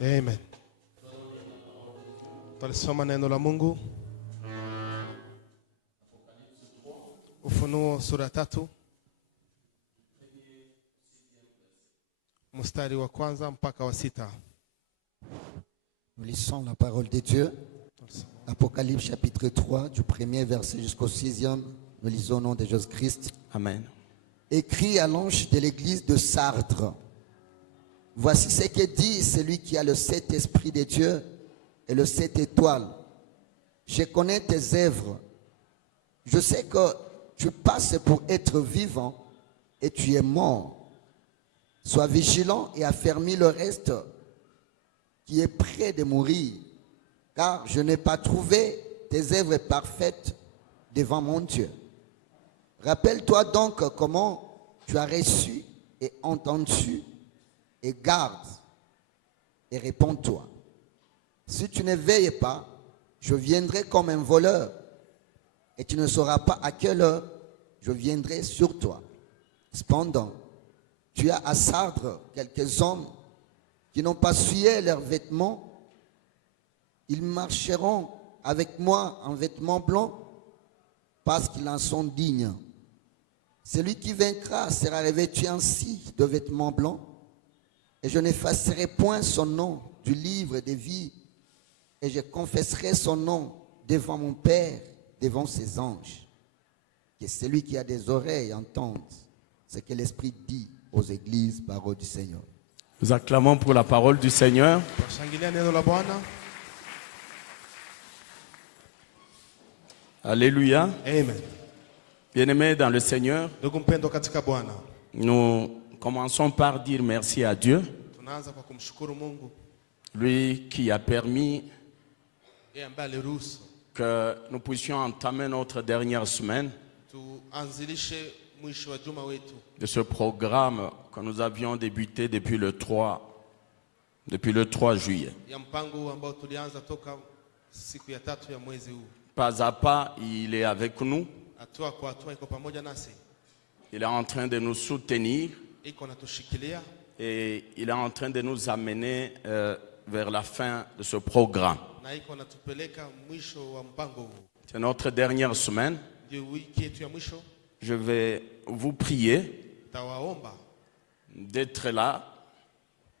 Amen. Tulisoma neno la Mungu Ufunuo sura 3 mstari wa kwanza mpaka wa 6. Nous lisons la parole de Dieu. Apocalypse chapitre 3, du premier verset jusqu'au 6e. Nous lisons au nom de Jésus-Christ. Amen. Écrit à l'ange de l'église de Sardes. Voici ce que dit celui qui a le 7 esprits de Dieu et le 7 étoiles. Je connais tes œuvres. Je sais que tu passes pour être vivant et tu es mort. Sois vigilant et affermis le reste qui est près de mourir, car je n'ai pas trouvé tes œuvres parfaites devant mon Dieu. Rappelle-toi donc comment tu as reçu et entendu, et garde et réponds-toi. Si tu ne veilles pas, je viendrai comme un voleur, et tu ne sauras pas à quelle heure je viendrai sur toi. Cependant, tu as à Sardes quelques hommes qui n'ont pas souillé leurs vêtements. Ils marcheront avec moi en vêtements blancs parce qu'ils en sont dignes. Celui qui vaincra sera revêtu ainsi de vêtements blancs, et je n'effacerai point son nom du livre de vie, et je confesserai son nom devant mon Père, devant ses anges. Que celui qui a des oreilles entende ce que l'Esprit dit aux églises, parole du Seigneur. Nous acclamons pour la parole du Seigneur. Washangilia neno la Bwana. Alléluia. Amen. Bien-aimés dans le Seigneur, Ndugu mpendwa katika Bwana, nous commençons par dire merci à Dieu, tunaanza kwa kumshukuru Mungu lui qui a permis yeye ambaye aliruhusu que nous puissions entamer notre dernière semaine tuanzilishe mwisho wa juma wetu de ce programme que nous avions débuté depuis le 3 juillet. ya mpango huu ambao tulianza toka siku ya 3 ya mwezi huu. Pas à pas, il est avec nous. Hatua kwa hatua iko pamoja nasi, Il est en train de nous soutenir iko natushikilia et il est en train de nous amener vers la fin de ce programme. na iko natupeleka mwisho wa mpango huu. C'est notre dernière semaine. Ndio wiki yetu ya mwisho. Je vais vous prier Tawaomba d'être là,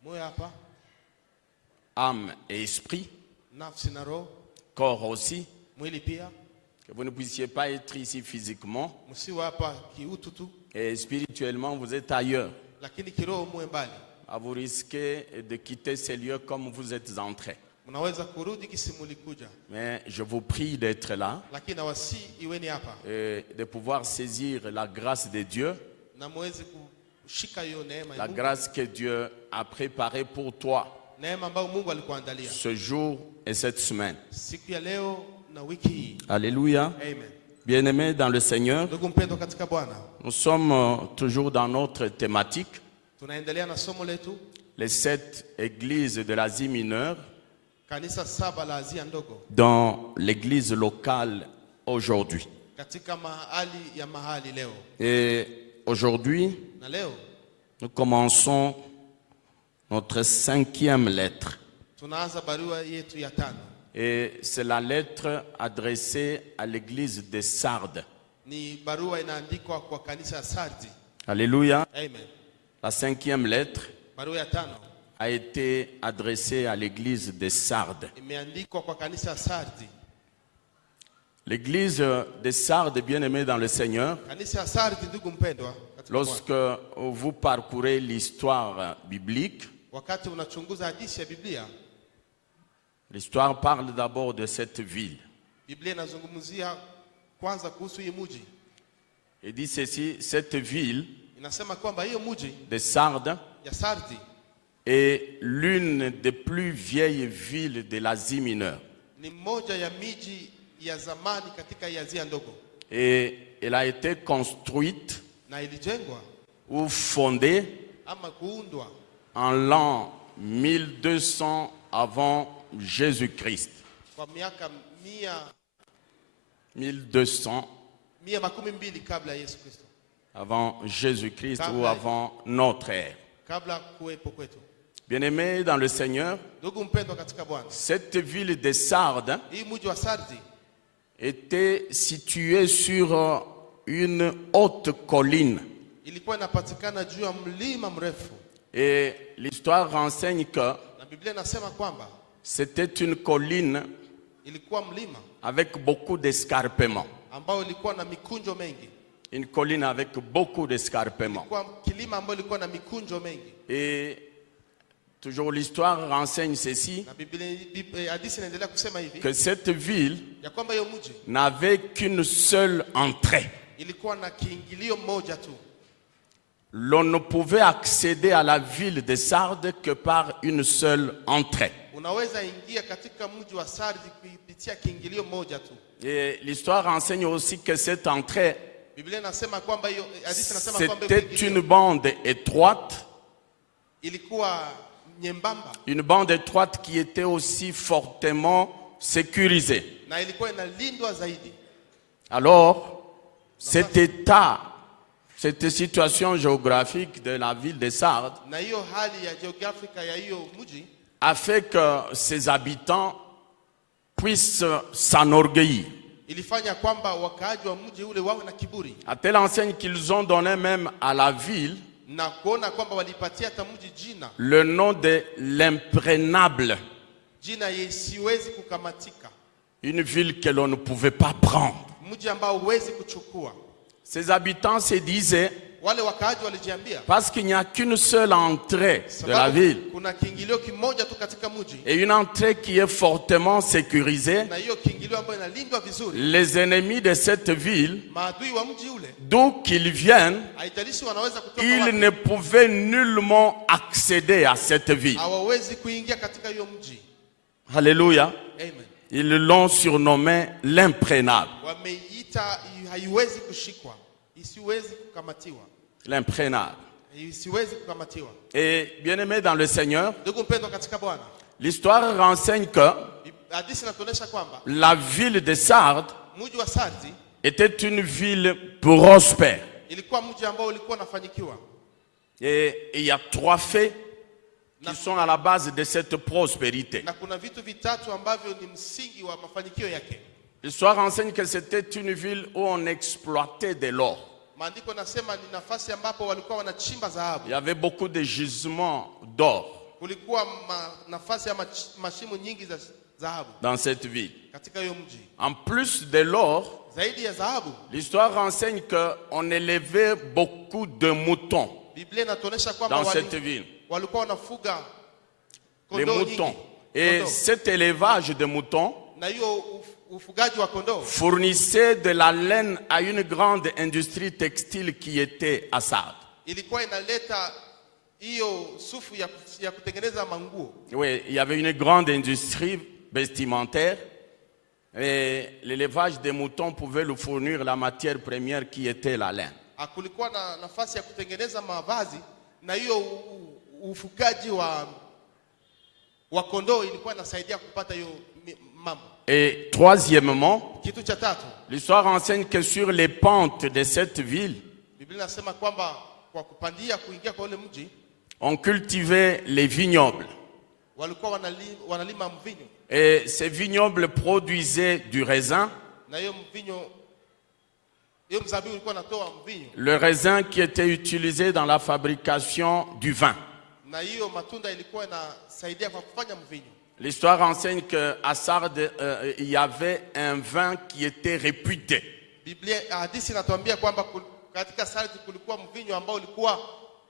moyo hapa, âme et esprit, nafsi na roho, corps aussi, mwili pia. que vous ne puissiez pas être ici physiquement Msiwe hapa kiutu tu, et spirituellement vous êtes ailleurs. lakini kiroho muwe mbali. Vous risquez de quitter ces lieux comme vous êtes entrés. Mnaweza kurudi kisimulikuja, Mais je vous prie d'être là lakini nawasi iweni hapa et de pouvoir saisir la grâce de Dieu, na muweze kushika hiyo neema ya la Mungu, grâce que Dieu a préparée pour toi neema ambayo Mungu alikuandalia ce jour et cette semaine. siku ya leo na wiki hii. Alléluia. Amen. Bien-aimés dans le Seigneur, Ndugu mpendwa katika Bwana, nous sommes toujours dans notre thématique, tunaendelea na somo letu les 7 églises de l'Asie mineure, kanisa 7 la Asia ndogo dans l'église locale aujourd'hui. katika mahali ya mahali leo. Et aujourd'hui, Na leo nous commençons notre 5e lettre. tunaanza barua yetu ya 5. Et c'est la lettre adressée à l'église de Sardes. Ni barua inaandikwa kwa kanisa ya Sardi. Alléluia. Amen. La 5e lettre Barua ya 5 a été adressée à l'église de Sardes. imeandikwa kwa kanisa ya Sardi. L'église de Sardes, bien-aimée dans le Seigneur, Kanisa ya Sardi, ndugu mpendwa katika Bwana, lorsque vous parcourez l'histoire biblique, wakati unachunguza hadithi ya Biblia, l'histoire parle d'abord de cette ville. Biblia inazungumzia kwanza kuhusu hii mji. Et dit ceci, cette ville Inasema kwamba hiyo mji de Sardes ya Sardi est l'une des plus vieilles villes de l'Asie mineure. ni moja ya miji ya zamani katika Asia ndogo, Et elle a été construite na ilijengwa ou fondée ama kuundwa en l'an 1200 avant Jésus-Christ. kwa miaka 1200 112 kabla ya Yesu Kristo, avant Jésus-Christ ou avant notre ère. kabla kuwepo kwetu. Bien-aimés dans le Seigneur, Ndugu mpendwa katika Bwana, cette ville de Sardes hii mji wa Sardi était située sur une haute colline. ilikuwa inapatikana juu ya mlima mrefu, Et l'histoire renseigne que na Biblia inasema kwamba c'était une colline ilikuwa mlima avec beaucoup d'escarpements. ambao ilikuwa na mikunjo mengi. Une colline avec beaucoup d'escarpements. Ilikuwa kilima ambao ilikuwa na mikunjo mengi. Et toujours l'histoire renseigne ceci, Na Biblia hadithi inaendelea kusema hivi que cette ville ya kwamba hiyo mji n'avait qu'une seule entrée. ilikuwa na kiingilio moja tu. L'on ne pouvait accéder à la ville de Sardes que par une seule entrée. Unaweza ingia katika mji wa Sardi kupitia kiingilio moja tu. Et l'histoire renseigne aussi que cette entrée, Biblia inasema kwamba hiyo hadithi inasema kwamba hiyo c'était kiingilio une bande étroite, ilikuwa nyembamba une bande étroite qui était aussi fortement sécurisée. na ilikuwa inalindwa zaidi. Alors, cet état, cette situation géographique de la ville de Sardes Na hiyo hali ya geografika ya hiyo mji a fait que ses habitants puissent s'enorgueillir. ilifanya kwamba wakaaji wa mji ule wawe na kiburi À telle enseigne qu'ils ont donné même à la ville na kuona kwamba walipatia hata mji jina le nom de l'imprégnable, jina yesiwezi kukamatika, une ville que l'on ne pouvait pas prendre. mji ambao huwezi kuchukua. Ses habitants se disaient, Wale wakaaji walijiambia parce qu'il n'y a qu'une seule entrée de la sababu ville, kuna kiingilio kimoja tu katika mji, et une entrée qui est fortement sécurisée, na hiyo kiingilio ambayo inalindwa vizuri. les ennemis de cette ville, Maadui wa mji ule d'où qu'ils viennent, haijalishi wanaweza kutoka ils wapi, ne pouvaient nullement accéder à cette ville. hawawezi kuingia katika hiyo mji. Alléluia. Amen. Ils l'ont surnommé l'imprégnable. Wameiita haiwezi kushikwa, isiwezi kukamatiwa, L'imprégnable. isiwezi kukamatiwa. Et bien-aimés dans le Seigneur, Ndugu mpendwa katika Bwana, l'histoire renseigne que hadithi inatuonyesha kwamba la ville de Sardes mji wa Sardi était une ville prospère. ilikuwa mji ambao ulikuwa unafanikiwa, Et il y a trois faits qui sont à la base de cette prospérité. na kuna vitu vitatu ambavyo ni msingi wa mafanikio yake. L'histoire renseigne que c'était une ville où on exploitait de l'or. Maandiko nasema ni nafasi ambapo walikuwa wanachimba Il dhahabu. y avait beaucoup de gisements d'or Kulikuwa nafasi ya mashimo nyingi za dhahabu dans cette ville. katika hiyo mji. En plus de l'or, Zaidi ya dhahabu, l'histoire renseigne qu'on élevait beaucoup de moutons Biblia inatuonyesha kwamba dans cette ville. walikuwa wanafuga Les kondoo moutons. nyingi. Et Kondoo. cet élevage de moutons Na hiyo ufugaji wa kondoo fournissait de la laine à une grande industrie textile qui était à Sardes. ilikuwa inaleta hiyo sufu ya kutengeneza manguo. Oui, il y avait une grande industrie vestimentaire et l'élevage des moutons pouvait lui fournir la matière première qui était la laine. Kulikuwa na nafasi ya kutengeneza mavazi, na hiyo ufugaji wa kondoo ilikuwa inasaidia kupata hiyo mambo. Et troisièmement, Kitu cha tatu, l'histoire enseigne que sur les pentes de cette ville, Biblia inasema kwamba kwa kupandia kuingia kwa ule mji on cultivait les vignobles. walikuwa wanalima mvinyo, Et ces vignobles produisaient du raisin, na hiyo mzabibu ulikuwa unatoa mvinyo, le raisin qui était utilisé dans la fabrication du vin. na hiyo matunda ilikuwa inasaidia kwa kufanya mvinyo. L'histoire enseigne qu'à Sardes, il y avait un vin qui était réputé. Biblia hadithi inatuambia kwamba katika Sardi kulikuwa mvinyo ambao ulikuwa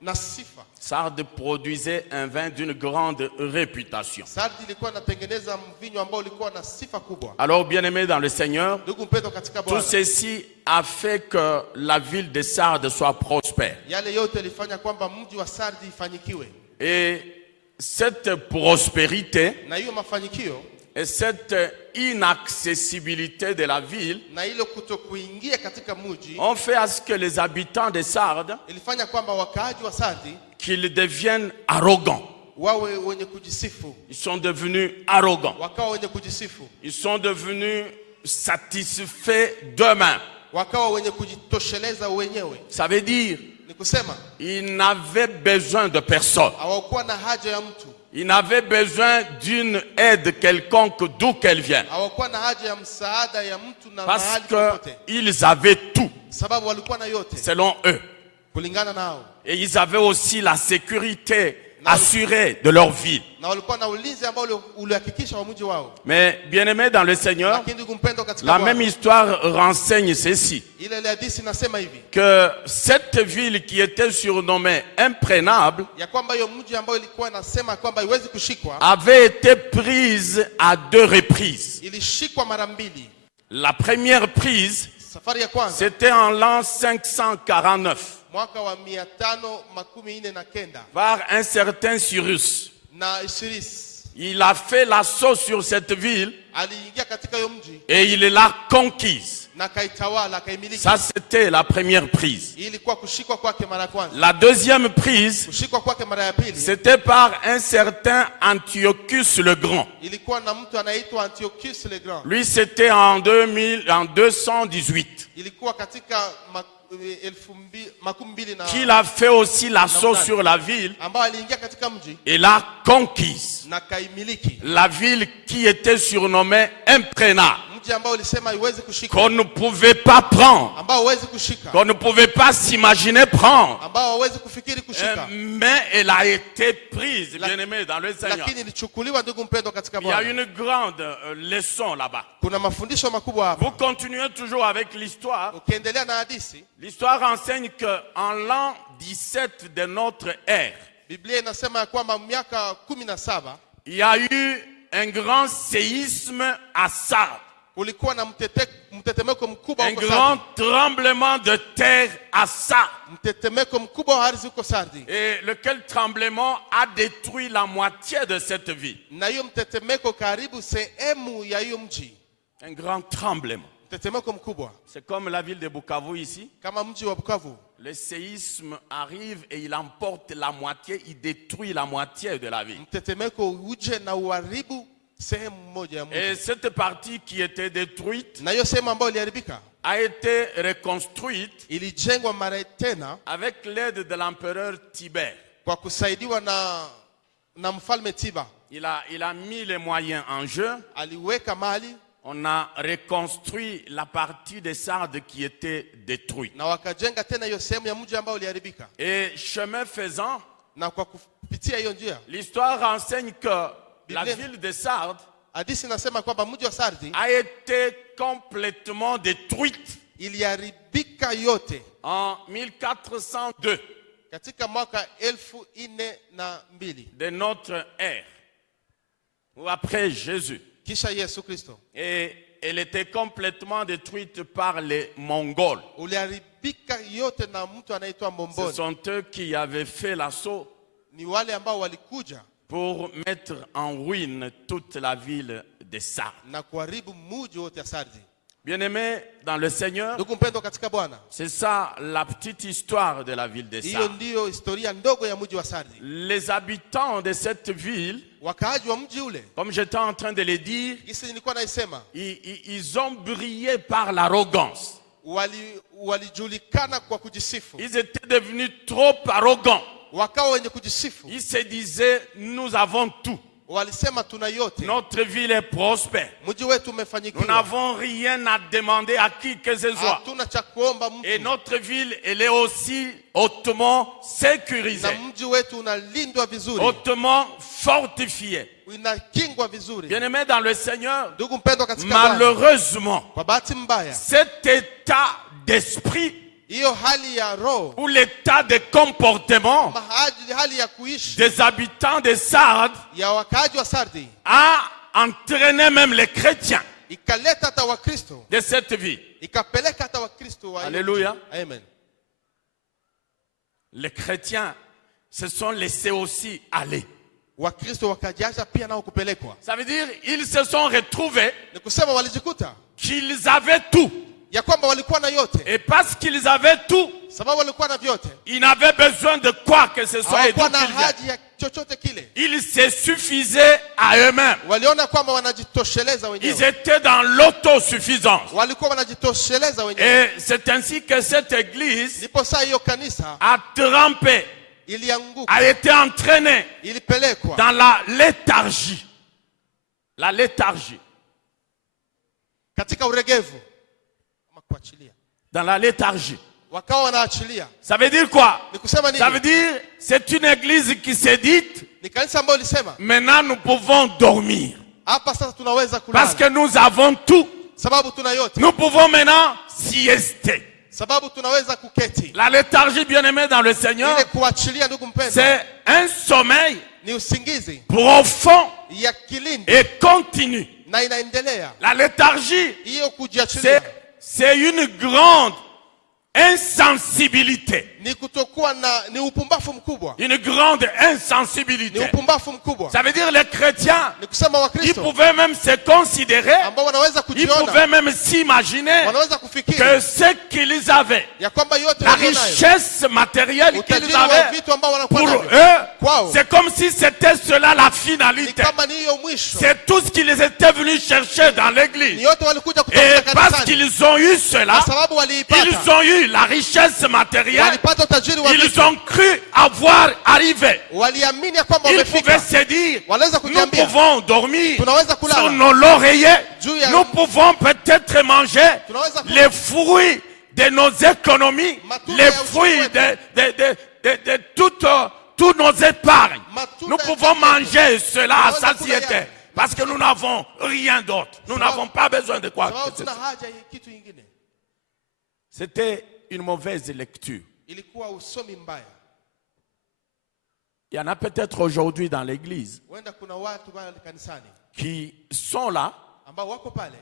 na sifa. Sardes produisait un vin d'une grande réputation. Sardi ilikuwa inatengeneza mvinyo ambao ulikuwa na sifa kubwa. Alors, bien-aimés dans le Seigneur, Ndugu mpendwa katika tout Bwana, ceci a fait que la ville de Sardes soit prospère. yale yote ilifanya kwamba mji wa Sardi ifanikiwe, Et cette prospérité na hiyo mafanikio et cette inaccessibilité de la ville na ile kutokuingia katika mji ont fait à ce que les habitants de Sardes ilifanya kwamba wakaaji wa Sardi qu'ils deviennent arrogants. wawe wenye kujisifu, Ils sont devenus arrogants. wakawa wenye kujisifu, Ils sont devenus satisfaits d'eux-mêmes. wakawa wenye kujitosheleza wenyewe. Ça veut dire ni kusema ils n'avaient besoin de personne. hawakuwa na haja ya mtu, Ils n'avaient besoin d'une aide quelconque d'où qu'elle vienne. hawakuwa na haja ya msaada ya mtu na Parce mahali popote, qu'ils avaient tout sababu walikuwa na yote selon eux. kulingana nao, Et ils avaient aussi la sécurité assurée de leur vie. na walikuwa na ulinzi ambao ulihakikisha wa mji wao. Mais bien-aimés dans le Seigneur, Lakini ndugu mpendwa katika la Bwana, même histoire renseigne ceci. ile hadithi inasema hivi Que cette ville qui était surnommée imprégnable ya kwamba hiyo mji ambao ilikuwa inasema kwamba haiwezi kushikwa avait été prise à 2 reprises. ilishikwa mara mbili. La première prise, Safari ya kwanza c'était en l'an 549 mwaka wa 549 par un certain Cyrus. na Isiris Il a fait l'assaut sur cette ville aliingia katika hiyo mji et il l'a conquise. na kaitawala akaimiliki. Ça, c'était la première prise. Hii ilikuwa kushikwa kwake mara ya kwanza. La deuxième prise, Kushikwa kwake mara ya pili c'était par un certain Antiochus le Grand. ilikuwa na mtu anaitwa Antiochus le Grand. Lui, c'était en 218 Ilikuwa katika 2000 na qu'il a fait aussi l'assaut sur la ville ambao aliingia katika mji et l'a conquise. na kaimiliki. La ville qui était surnommée imprégnable, Mji ambao ulisema haiwezi kushikwa, qu'on ne pouvait pas prendre, ambao hauwezi kushika, qu'on ne pouvait pas s'imaginer prendre. ambao hauwezi kufikiri kushika, Mais elle a été prise, bien-aimée dans le Seigneur. lakini ilichukuliwa, ndugu mpendwa katika Il y a Bwana. une grande leçon là-bas. Kuna mafundisho makubwa hapa. Vous continuez toujours avec l'histoire. Ukiendelea na hadithi, L'histoire enseigne qu'en l'an 17 de notre ère, Biblia inasema ya kwamba miaka 17 il y a eu un grand séisme à Sardes. kulikuwa na mtetemeko mkubwa Un huko grand Sardi. tremblement de terre à Sardes. Mtetemeko mkubwa wa ardhi huko Sardi. Et lequel tremblement a détruit la moitié de cette ville. Na hiyo mtetemeko karibu sehemu ya hiyo mji. Un grand tremblement. Mtetemeko mkubwa C'est comme la ville de Bukavu ici. kama mji wa Bukavu. Le séisme arrive et il emporte la moitié, il détruit la moitié de la ville. Mtetemeko uje na uharibu sehemu moja ya Et mji. cette partie qui était détruite Na hiyo sehemu ambayo iliharibika a été reconstruite ilijengwa mara tena avec l'aide de l'empereur Tibère. kwa kusaidiwa na mfalme Tiba. Il a mis les moyens en jeu. Aliweka mali On a reconstruit la partie des Sardes qui était détruite. na wakajenga tena hiyo sehemu ya mji ambao uliharibika. Et chemin faisant, Na kwa kupitia hiyo njia, l'histoire renseigne que la Bible- ville de Sardes hadithi inasema kwamba mji wa Sardi a été complètement détruite iliharibika yote en 1402 katika mwaka 1402 de notre ère, ou après Jésus. kisha Yesu Kristo. Et elle était complètement détruite par les Mongols. Uliharibika yote na mtu anaitwa Ce Momboni. sont eux qui avaient fait l'assaut Ni wale ambao walikuja pour mettre en ruine toute la ville de Sardes. na kuharibu mji wote wa Sardi. Bien-aimés dans le Seigneur, Ndugu mpendwa katika Bwana, c'est ça la petite histoire de la ville de hiyo Sardes. ndiyo historia ndogo ya mji wa Sardi. Les habitants de cette ville, Wakaaji wa mji ule, comme j'étais en train de le dire, gisi nilikuwa naisema, ils ont brillé par l'arrogance. walijulikana kwa kujisifu. Ils étaient devenus trop arrogants. Wakawa wenye kujisifu. Ils se disaient, nous avons tout. Walisema tuna yote. Notre ville est prospère. Mji wetu Nous umefanyikiwa. n'avons rien à demander à qui que ce soit. Hatuna cha kuomba Et mtu. notre ville, elle est aussi hautement Na sécurisée, mji wetu unalindwa vizuri. hautement fortifiée. Unakingwa vizuri. Bien-aimés dans le Seigneur, Ndugu mpendwa katika Bwana, malheureusement, kwa bahati mbaya, cet état d'esprit hiyo hali ya roho, ou l'état de comportement hali ya kuishi des habitants de Sardes ya wakaaji wa Sardi a entraîné même les chrétiens ikaleta hata Wakristo, de cette ville. ikapeleka hata Wakristo wa Alléluia. Amen. Les chrétiens se sont laissés aussi aller. Wakristo wakajaza pia nao kupelekwa. Ça veut dire ils se sont retrouvés Ni kusema walijikuta qu'ils avaient tout. ya kwamba walikuwa na yote, Et parce qu'ils avaient tout, sababu walikuwa na vyote, ils n'avaient besoin de quoi que ce soit. Et d'où hawakuwa na qu'ils viennent. haja ya chochote kile. Ils se suffisaient à eux-mêmes. Waliona kwamba wanajitosheleza Ils wenyewe, étaient dans l'autosuffisance. walikuwa wanajitosheleza wenyewe. Et c'est ainsi que cette église Ndipo saa hiyo kanisa a trempé, ilianguka, a été entraînée ilipelekwa dans la léthargie. La léthargie. katika uregevu ama kuachilia, Dans la léthargie. wakawa wanaachilia. Ça veut dire quoi? Ni kusema Ça veut nini? dire c'est une église qui s'est dite Ni kanisa ambayo lisema maintenant nous pouvons dormir hapa sasa tunaweza parce que kulala, nous avons tout. sababu tuna yote, Nous pouvons maintenant siester. sababu tunaweza kuketi. La léthargie, bien-aimée dans le Seigneur, Ile kuachilia, ndugu mpendwa, c'est un sommeil ni usingizi profond ya kilindi et continu. na inaendelea. La léthargie, Hiyo kujiachilia c'est une grande insensibilité. ni kutokuwa na, ni upumbavu mkubwa, Une grande ni insensibilité. upumbavu mkubwa. Ça veut dire les chrétiens, Ni kusema ils Wakristo pouvaient même se considérer, ambao wanaweza ils pouvaient kujiona, même s'imaginer wanaweza kufikiri que ce qu'ils avaient, ya kwamba yote la walio nayo, richesse matérielle qu'ils utajiri wa avaient, vitu ambao pour wanakuwa navyo eux, kwao, c'est comme si c'était cela la ni finalité. kama ni hiyo mwisho. C'est tout ce qu'ils étaient venus chercher dans Ni l'église. yote walikuja Et kutafuta parce kanisani, qu'ils ont eu cela, kwa sababu waliipata, ils ont eu la richesse matérielle, walipata utajiri wa ils vitu, ont cru avoir arrivé. waliamini ya kwamba Ils pouvaient wamefika. se dire, Wanaweza nous kujiambia pouvons dormir tunaweza sur kulala, nos lauriers, juu ya nous pouvons peut-être manger tunaweza kula les fruits de nos économies, Matunda les ya uchumi fruits wetu. de toutes nos épargnes. Matunda Nous ya pouvons chakula yetu. manger cela à Tunaweza kula satiété yale. parce que nous n'avons rien d'autre. Nous n'avons pas besoin de quoi sababu que ce tuna soit. haja ya kitu ingine. C'était une mauvaise lecture. Ilikuwa usomi mbaya. Il y en a peut-être aujourd'hui dans l'église Wenda kuna watu pale kanisani qui sont là ambao wako pale,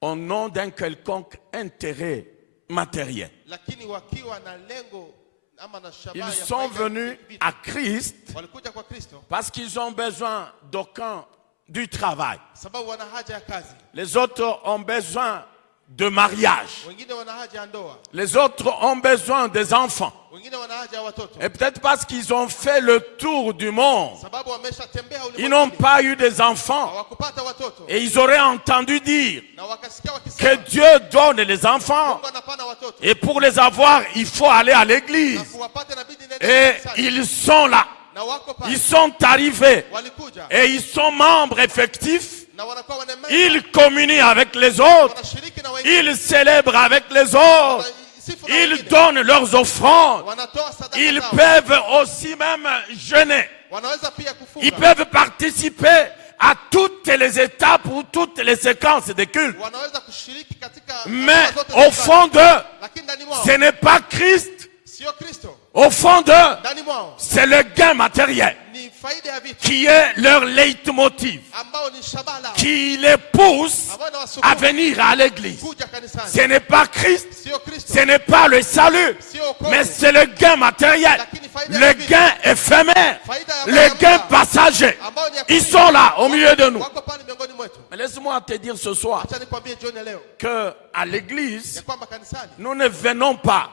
au nom d'un quelconque intérêt matériel. lakini wakiwa na lengo ama na shabaha Ils ya sont faida venus vitu. à Christ Walikuja kwa Kristo parce qu'ils ont besoin d'aucun du travail. sababu wana haja ya kazi, Les autres ont besoin de mariage. wengine wana haja ya ndoa, Les autres ont besoin des enfants. wengine wana haja ya watoto, Et peut-être parce qu'ils ont fait le tour du monde, sababu wameshatembea ils n'ont ulimwenguni, pas eu des enfants. hawakupata watoto, Et ils auraient entendu dire na wakasikia que wakisema Dieu donne les enfants. Mungu anapana watoto, Et pour les avoir, il faut aller à na l'église. kuwapata inabidi nenda Et kanisani. ils sont là. Na wako pale, Ils sont arrivés. walikuja Et ils sont membres effectifs. na wanakuwa wanememba, Ils communient avec les autres. wanashiriki na wengine, Ils célèbrent avec les autres. wanasifu na Ils wengine, donnent leurs offrandes. wanatoa sadaka Ils zao, peuvent aussi même jeûner. wanaweza pia Ils kufunga, peuvent participer à toutes les étapes ou toutes les séquences de culte. wanaweza kushiriki katika Mais hatua zote za au ibada. fond d'eux, Lakini ndani mwao ce n'est pas Christ. sio Kristo, Au fond d'eux, ndani mwao c'est le gain matériel ni faida ya vitu qui est leur leitmotiv, ambao ni shabaha lao, qui les pousse ambao à inawasukuma venir à l'église. kuja kanisani. Ce n'est pas Christ, Sio Kristo, ce n'est pas le salut, sio wokovu, mais c'est le gain matériel, lakini faida le ya vitu, gain éphémère, faida ya le gain muda, passager. ambao ni ya Ils kuishi. sont là au milieu de nous. Wako pale miongoni mwetu. Mais laisse-moi te dire ce soir Acha nikwambie jioni ya leo que à ya l'église, kwamba kanisani nous ne venons pas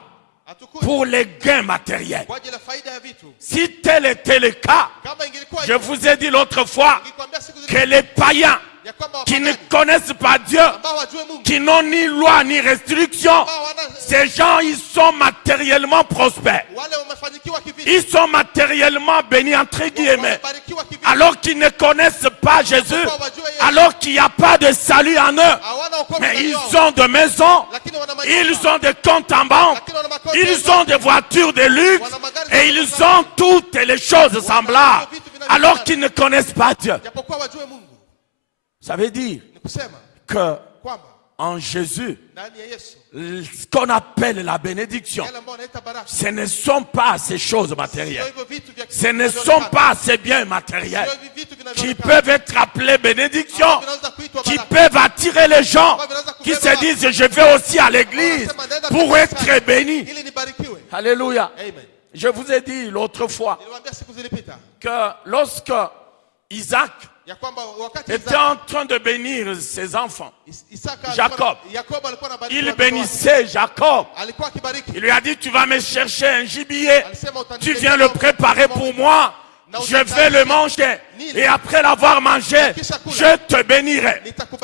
hatukuji pour les gains matériels. kwa ajili ya faida ya vitu. Si tel était le cas, Kama ingilikuwa je hivyo, vous ai dit l'autre fois ningekwambia siku que zile les païens ya kwamba qui ne wapagani connaissent pas Dieu, ambao wajue Mungu, qui n'ont ni loi ni restriction, ambao wana ces gens, ils sont matériellement prospères. wale wamefanikiwa kivitu, Ils sont matériellement bénis, entre guillemets, wamebarikiwa kivitu, alors qu'ils ne connaissent pas Jésus, alors qu'il n'y a pas de salut en eux. hawana wokovu Mais ndani ils yao, ont des maisons, lakini wana ils manyumba, ont des comptes en banque, lakini wana makonde, ils ont des voitures de luxe, et ils ont toutes les choses semblables, alors qu'ils ne connaissent pas Dieu. japokuwa wajue Mungu. Ça veut dire Ni kusema que kwamba en Jésus, ndani ya Yesu ce qu'on appelle la bénédiction, yale ambao wanaita baraka ce ne sont pas ces choses sio matérielles. hivyo vitu vya Ce ne sont vinavyoonekana. pas ces biens matériels Sio hivi vitu qui vinavyoonekana. peuvent être appelés bénédictions, Ambavyo vinaweza kuitwa qui baraka. peuvent attirer les gens qui se disent je vais aussi à l'église pour être béni. Ili nibarikiwe. Alléluia. Amen. Je vous ai dit l'autre fois Niliwaambia siku zilipita que lorsque Isaac ya kwamba wakati était en train de bénir ses enfants, Isaka Jacob. Yakobo alikuwa anabariki il watoto wake. bénissait Jacob. Alikuwa akibariki. Il lui a dit, tu vas me chercher un gibier, Alisema tu viens le préparer pour moi, je vais le manger. Et après l'avoir mangé, je te bénirai.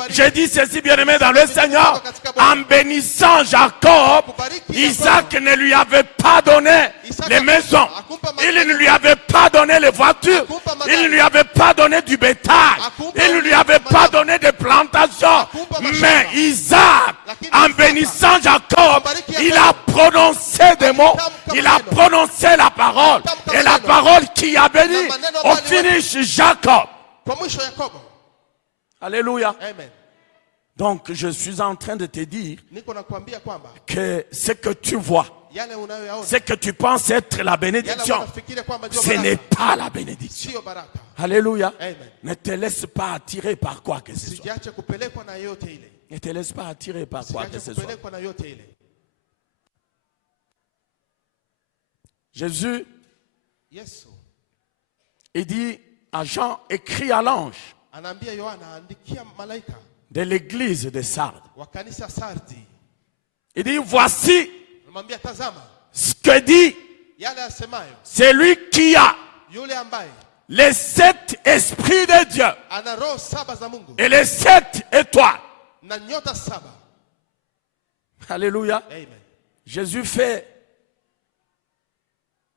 J'ai dit ceci, bien-aimé dans le Seigneur, en bénissant Jacob, Isaac ne lui avait pas donné les maisons, il ne lui avait pas donné les voitures, il ne lui avait pas donné du bétail, il ne lui avait pas donné de plantations. Mais Isaac, en bénissant Jacob, il a prononcé des mots, il a prononcé la parole, et la parole qui a béni au finish Jacob. Kwa mwisho Yakobo. Alléluia. Amen. Donc je suis en train de te dire Niko nakuambia kwamba que ce que tu vois, yale unayoyaona, ce que tu penses être la yale bénédiction, unafikiria kwamba ndio ce baraka, n'est pas la bénédiction. sio baraka. Alléluia. Amen. Ne te laisse pas attirer par quoi que ce soit. Usijiache kupelekwa na yote ile. Ne te laisse pas attirer par quoi que Usijiache ce soit. kupelekwa na yote ile. Jésus, Yesu il dit à Jean, écrit à l'ange anaambia Yohana, andikia malaika de l'église de Sardes. wa kanisa Sardi. Il dit, voici Anamwambia tazama ce que dit yale asemayo celui qui a yule ambaye les 7 esprits de Dieu ana roho 7 za Mungu et les 7 étoiles. na nyota 7. Alléluia. Amen. Jésus fait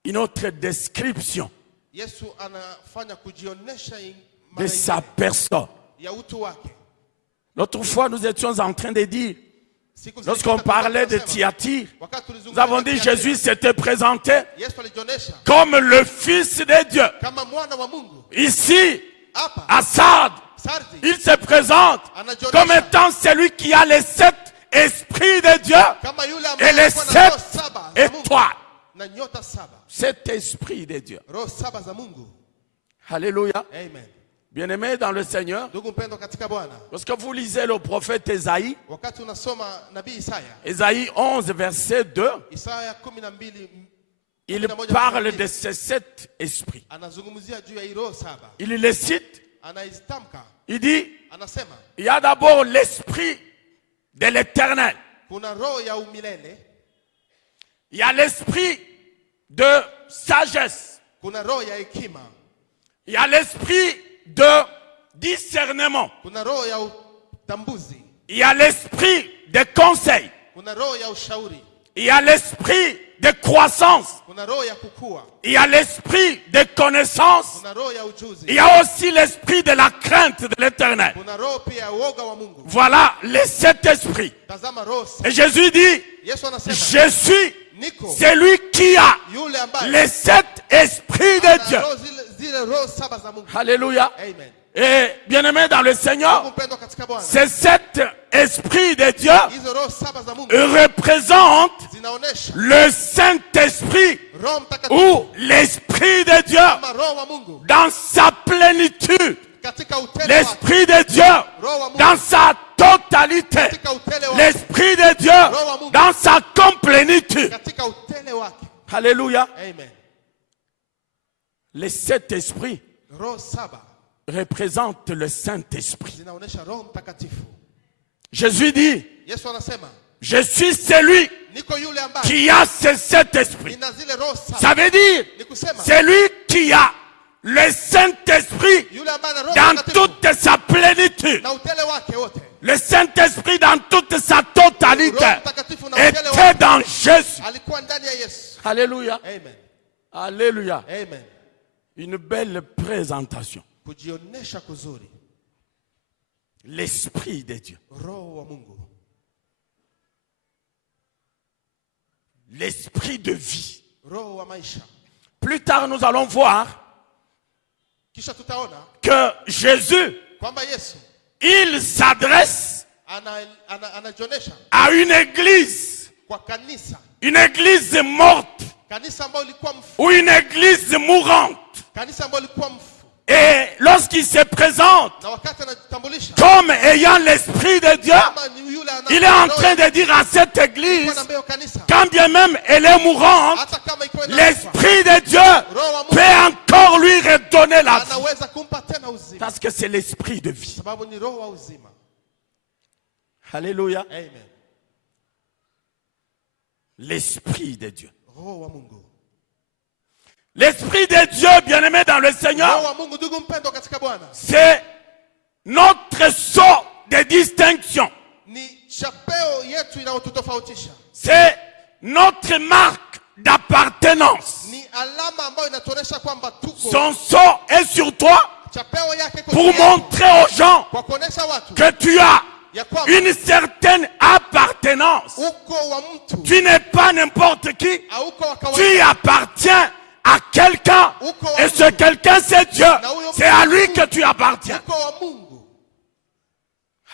une autre description Yesu anafanya kujionesha de sa personne. ya utu wake. L'autre fois, nous étions en train de dire, Siku lorsqu'on zilizopita parlait de tunasema, Thyatire, wakati nous tulizungumza avons dit Thyatira, Jésus s'était présenté Yesu alijionesha comme le Fils de Dieu. kama mwana wa Mungu. Ici, Hapa à Sardes, Sardi il se présente comme étant celui qui a les 7 esprits de Dieu kama yule et ambaye les alikuwa na roho 7 7 za Mungu étoiles. na nyota 7. 7 esprits de Dieu. Roho 7 za Mungu. Alléluia. Amen. Bien-aimés dans le Seigneur, Ndugu mpendwa katika Bwana, lorsque vous lisez le prophète Ésaïe, wakati unasoma nabii Isaya, Ésaïe 11, verset 2, Isaya 12 il parle de ces 7 esprits. anazungumzia juu ya hii roho 7. Il les cite, Anaitamka, il dit, anasema il y a d'abord l'esprit de l'éternel. kuna roho ya umilele, Il y a l'esprit de sagesse. kuna roho ya hekima, Il y a l'esprit de discernement. kuna roho ya utambuzi, Il y a l'esprit de conseil. kuna roho ya ushauri, Il y a l'esprit de croissance. kuna roho ya kukua, Il y a l'esprit de connaissance. kuna roho ya ujuzi, Il y a aussi l'esprit de la crainte de l'éternel. kuna roho pia ya uoga wa Mungu. Voilà les 7 esprits. Tazama roho Et Jésus dit, Yesu anasema je suis niko celui qui a yule ambaye les 7 esprits de ana Dieu. roho zile roho 7 za Mungu. Alléluia. Amen. Et bien-aimés dans le Mungu Seigneur, mpendwa katika Bwana, ces 7 esprits de Dieu hizo roho 7 za Mungu représentent zinaonesha le Saint-Esprit Roho Mtakatifu ou l'Esprit de Dieu kama roho wa Mungu dans sa plénitude. katika utele wake, L'Esprit de Dieu roho wa Mungu dans sa totalité. katika utele wake, L'Esprit de Dieu dans sa complétude. katika utele wake. Alléluia. Amen. Les 7 esprits Roho 7 représentent le Saint-Esprit. zinaonesha Roho Mtakatifu. Jésus dit, Yesu anasema je suis celui niko yule ambaye qui a ces 7 esprits. nina zile roho 7. Ça veut dire, Ni kusema celui qui a le Saint-Esprit yule ambaye ana Roho dans Mtakatifu toute sa plénitude. na utele wake wote. Le Saint-Esprit dans toute sa totalité Roho Mtakatifu na utele était wake dans Jésus. alikuwa ndani ya Yesu. Alléluia. Amen. Alléluia. Amen. Une belle présentation. Kujionesha kuzuri. L'Esprit de Dieu. Roho wa Mungu. L'Esprit de vie. Roho wa maisha. Plus tard, nous allons voir Kisha tutaona que Jésus, kwamba Yesu il s'adresse anajionesha à une église. kwa kanisa. Une église morte Kanisa ambayo ilikuwa mfu. ou une église mourante. Kanisa ambayo ilikuwa mfu. Et lorsqu'il se présente Na wakati anajitambulisha comme ayant l'Esprit de Dieu, kama ni yule ana il est en train de dire à cette église, anaambia kanisa quand bien même elle est mourante, hata kama iko l'Esprit de Dieu peut encore lui redonner la vie. anaweza kumpa tena uzima. Parce que c'est l'esprit de vie. Sababu ni roho wa uzima. Alléluia. Amen. L'esprit de Dieu. Roho wa Mungu. L'esprit de Dieu, bien-aimé dans le Roho Seigneur, wa Mungu ndugu mpendwa katika Bwana. c'est notre sceau de distinction. Ni chapeo yetu inayotutofautisha. C'est notre marque d'appartenance. Ni alama ambayo inatuonesha kwamba tuko. Son sceau est sur toi Chapeo yake pour montrer aux gens kwa kuonesha watu que tu as ya kwamba une certaine appartenance. uko wa mtu. Tu n'es pas n'importe qui. Hauko wa Tu kawaida. appartiens à quelqu'un. Et ce quelqu'un, c'est Dieu. C'est à lui que tu appartiens. Uko wa Mungu.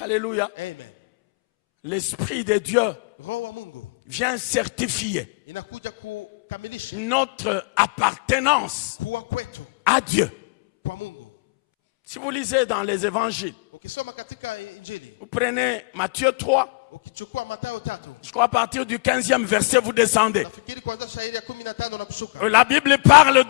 Alléluia. Amen. L'Esprit de Dieu Roho wa Mungu vient certifier inakuja kukamilisha notre appartenance kuwa kwetu à Dieu. kwa Mungu. Si vous lisez dans les évangiles, Ukisoma katika Injili, vous prenez Matthieu 3, ukichukua Mathayo 3, je crois à partir du 15e verset, vous descendez. nafikiri kuanzia shairi ya 15 na kushuka. La Bible parle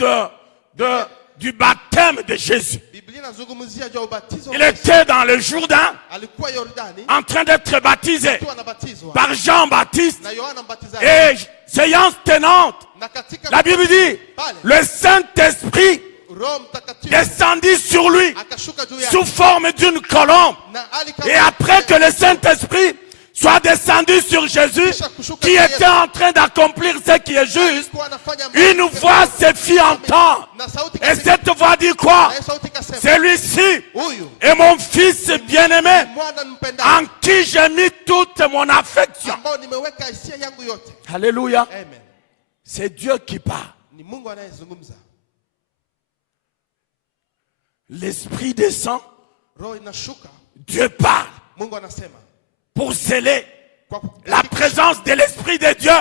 du baptême de Jésus. Biblia inazungumzia juu ya ubatizo. Il était dans le Jourdain Alikuwa Yordani, en train d'être baptisé tu anabatizwa par Jean-Baptiste. na Yohana Mbatizaji. Et séance tenante, Na katika la Bible dit, le Saint-Esprit Roho Mtakatifu descendit sur lui akashuka juu yake. sous forme d'une colombe. Na Et après que le Saint-Esprit soit descendu sur Jésus, qui était en train d'accomplir ce qui est juste, une voix se fit entendre. Et cette voix dit quoi? Celui-ci est mon fils bien-aimé, en qui j'ai mis toute mon affection. ambao nimeweka hisia yangu yote. Alléluia. Amen. C'est Dieu qui parle. Ni Mungu anayezungumza. L'Esprit descend, Roho inashuka, Dieu parle Mungu anasema. pour sceller Kwa la présence de l'Esprit de Dieu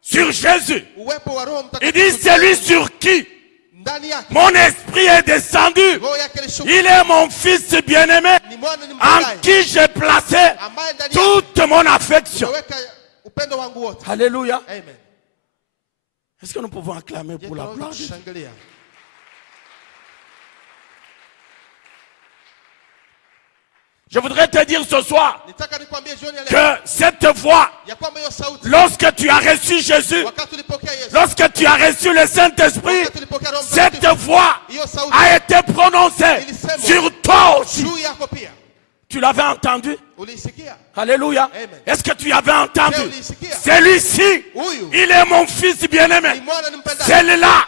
sur Jésus. uwepo wa Roho Il dit, Mtakatifu celui sur qui ndani yake. mon esprit est descendu, Roho yake ilishuka. il est mon fils bien-aimé, Ni mwana ni en mpendaye. qui j'ai placé Ambaye ndani yake toute mon affection. nimeweka upendo wangu wote. Alléluia. Amen. Est-ce que nous pouvons acclamer pour la gloire de Dieu? Shangilia. Je voudrais te dire ce soir Nitaka nikwambie jioni ya leo que cette voix, ya kwamba hiyo sauti lorsque tu as reçu Jésus, wakati ulipokea Yesu, lorsque tu as reçu le Saint-Esprit, wakati ulipokea Roho cette Mtakatifu, voix hiyo sauti a été prononcée sur toi aussi. juu yako pia. Tu l'avais entendu? Uliisikia? Alléluia. Amen. Est-ce que tu avais entendu? Je ulisikia. Celui-ci, Huyu il est mon fils bien-aimé. ni mwana nimpendaye. Celle-là,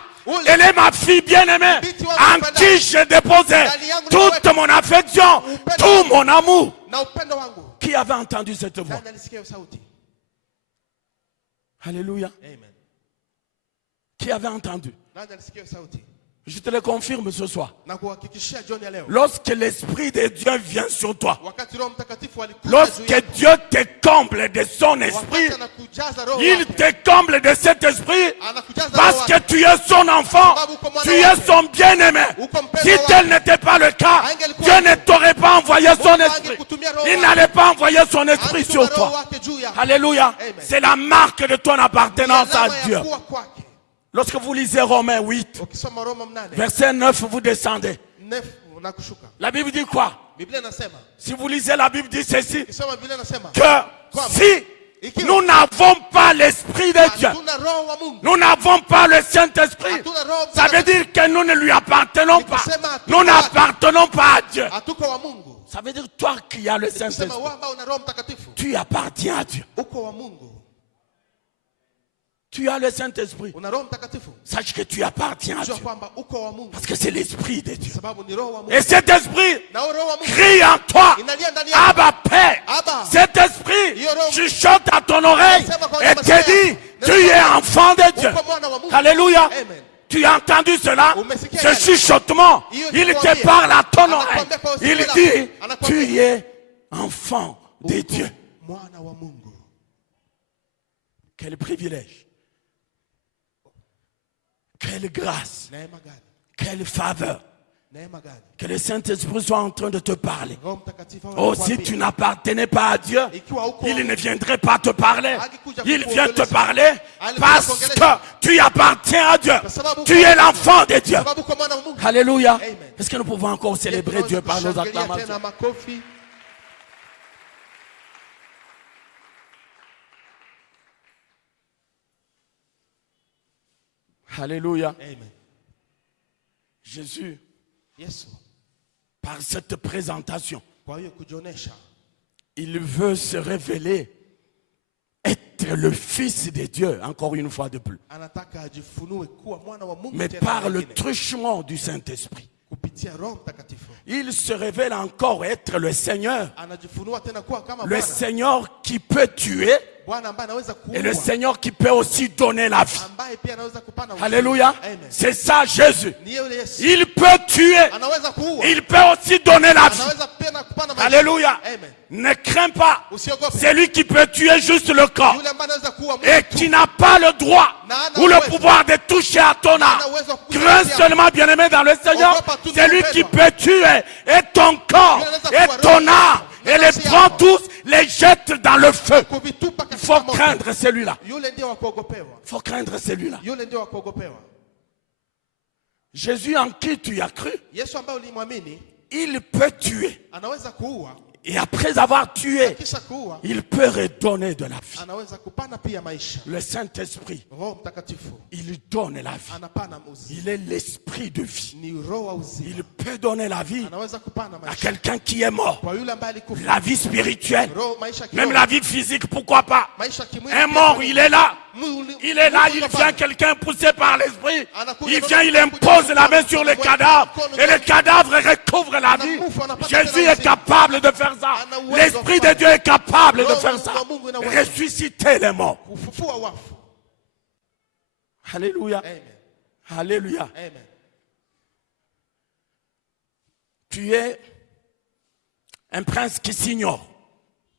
elle est ma fille bien-aimée, en qui j'ai déposé toute mon affection, tout mon amour. Na upendo wangu. Qui avait entendu cette voix? Nani alisikia hiyo sauti? Alléluia. Amen. Qui avait entendu? Nani alisikia hiyo sauti? Je te le confirme ce soir. Na kuhakikishia jioni ya leo. Lorsque l'Esprit de Dieu vient sur toi, Wakati Roho Mtakatifu alikuja juu lorsque yako, Dieu te comble de son esprit, wakati anakujaza roho il wake, te comble de cet esprit anakujaza parce roho que wake. tu es son enfant, tu es son bien-aimé. Si tel n'était pas le cas, Dieu ne t'aurait pas envoyé son esprit. Il n'allait pas envoyer son esprit sur Alituma roho toi. wake juu yako. Alléluia. C'est la marque de ton appartenance à Alama ya Dieu. kuwa kwake. Lorsque vous lisez Romains 8, Ukisoma Roma 8, verset 9, vous descendez. 9 unakushuka. La Bible dit quoi? Biblia inasema, Si vous lisez la Bible dit ceci, ukisoma Biblia inasema, que si nous n'avons pas l'Esprit de Dieu, hatuna roho wa Mungu. nous n'avons pas le Saint-Esprit, Hatuna roho ça veut Mtakatifu. dire que nous ne lui appartenons pas. Nous n'appartenons pas à Dieu. Hatuko wa Mungu. Ça veut dire toi qui as le Kusema Saint-Esprit, wewe ambao una Roho Mtakatifu, tu appartiens à Dieu. uko wa Mungu. Tu as le Saint-Esprit. Una Roho Mtakatifu. Sache que tu appartiens à Jua Dieu. kwamba uko wa Mungu. Parce que c'est l'Esprit de Dieu. Sababu ni roho wa Mungu. Et cet esprit Na roho wa Mungu crie en toi, inalia ndani yako. Abba Père. Abba. Cet esprit chuchote à ton oreille et te dit, tu es enfant de Dieu. Uko mwana wa Mungu. Alléluia. Amen. Tu as entendu cela? Umesikia Ce yale? chuchotement, Hiyo il te tukwambia. parle à ton oreille. Anakuambia kwa usiku Il lako. dit, Anakuambia. tu es enfant de Uko Dieu. mwana wa Mungu. Quel privilège. Quelle grâce. Neema gani? Quelle faveur. Neema gani? Que le Saint-Esprit soit en train de te parler. Roho Mtakatifu Oh, si tu n'appartenais pas à Dieu, il ne viendrait pas te parler. Il vient te parler parce que tu appartiens à Dieu. Tu es l'enfant de Dieu. sababu kwa mwana wa Mungu. Alléluia. Amen. Est-ce que nous pouvons encore célébrer Dieu par nos Kushangilia acclamations? tena makofi. Alléluia. Amen. Jésus, Yesu par cette présentation, kwa hiyo kujionesha il veut se révéler, être le Fils de Dieu, encore une fois de plus. anataka ajifunue kuwa mwana wa Mungu Mais tena par le mwingine. truchement du Saint-Esprit. Kupitia Roho Mtakatifu Il se révèle encore être le Seigneur. anajifunua tena kuwa kama Le Bwana. Seigneur qui peut tuer Bwana ambaye anaweza et le kuua, Seigneur qui peut aussi donner la vie. ambaye pia anaweza kupana uzima. Alléluia. Amen. C'est ça Jésus. Ni yule Yesu. Il peut tuer. Anaweza kuua. Il peut aussi donner la vie. Anaweza pia kupana maisha. Alléluia. Amen. Ne crains pas. Usiogope. C'est lui qui peut tuer juste le corps. Yule ambaye anaweza kuua Et mtu. qui n'a pas le droit ou le pouvoir de toucher à ton âme. Crains seulement, bien-aimé dans le Seigneur. C'est lui qui peut tuer et ton corps et ton âme. Et les prend tous, les jette dans le feu. Kuvitupa Il katika faut moto. craindre celui-là. Yule ndio wa kuogopewa. Il faut craindre celui-là. Yule ndio wa kuogopewa. Jésus en qui tu as cru, Yesu ambaye ulimwamini il peut tuer. anaweza kuua, Et après avoir tué, kisha kuua il peut redonner de la vie. anaweza kupana pia maisha. Le Saint-Esprit, Roho Mtakatifu il donne la vie. anapana uzima. Il est l'esprit de vie. Ni roho wa uzima. Il peut donner la vie Anaweza kupana à maisha. quelqu'un qui est mort. Kwa yule ambaye alikufa. La vie spirituelle, Roho maisha même kiroho. la vie physique, pourquoi pas? Maisha kimwili. Un mort, il est là. Mwili- Il est là, mwili il unapana. vient, quelqu'un poussé par l'esprit. Il vient, il impose la main sur le cadavre. Et le cadavre recouvre la vie. Jésus est capable de faire ça. L'Esprit de Dieu est capable de faire ça. Ressusciter les morts. Kufufua wafu. Alléluia. Amen. Alléluia. Amen. Tu es un prince qui s'ignore.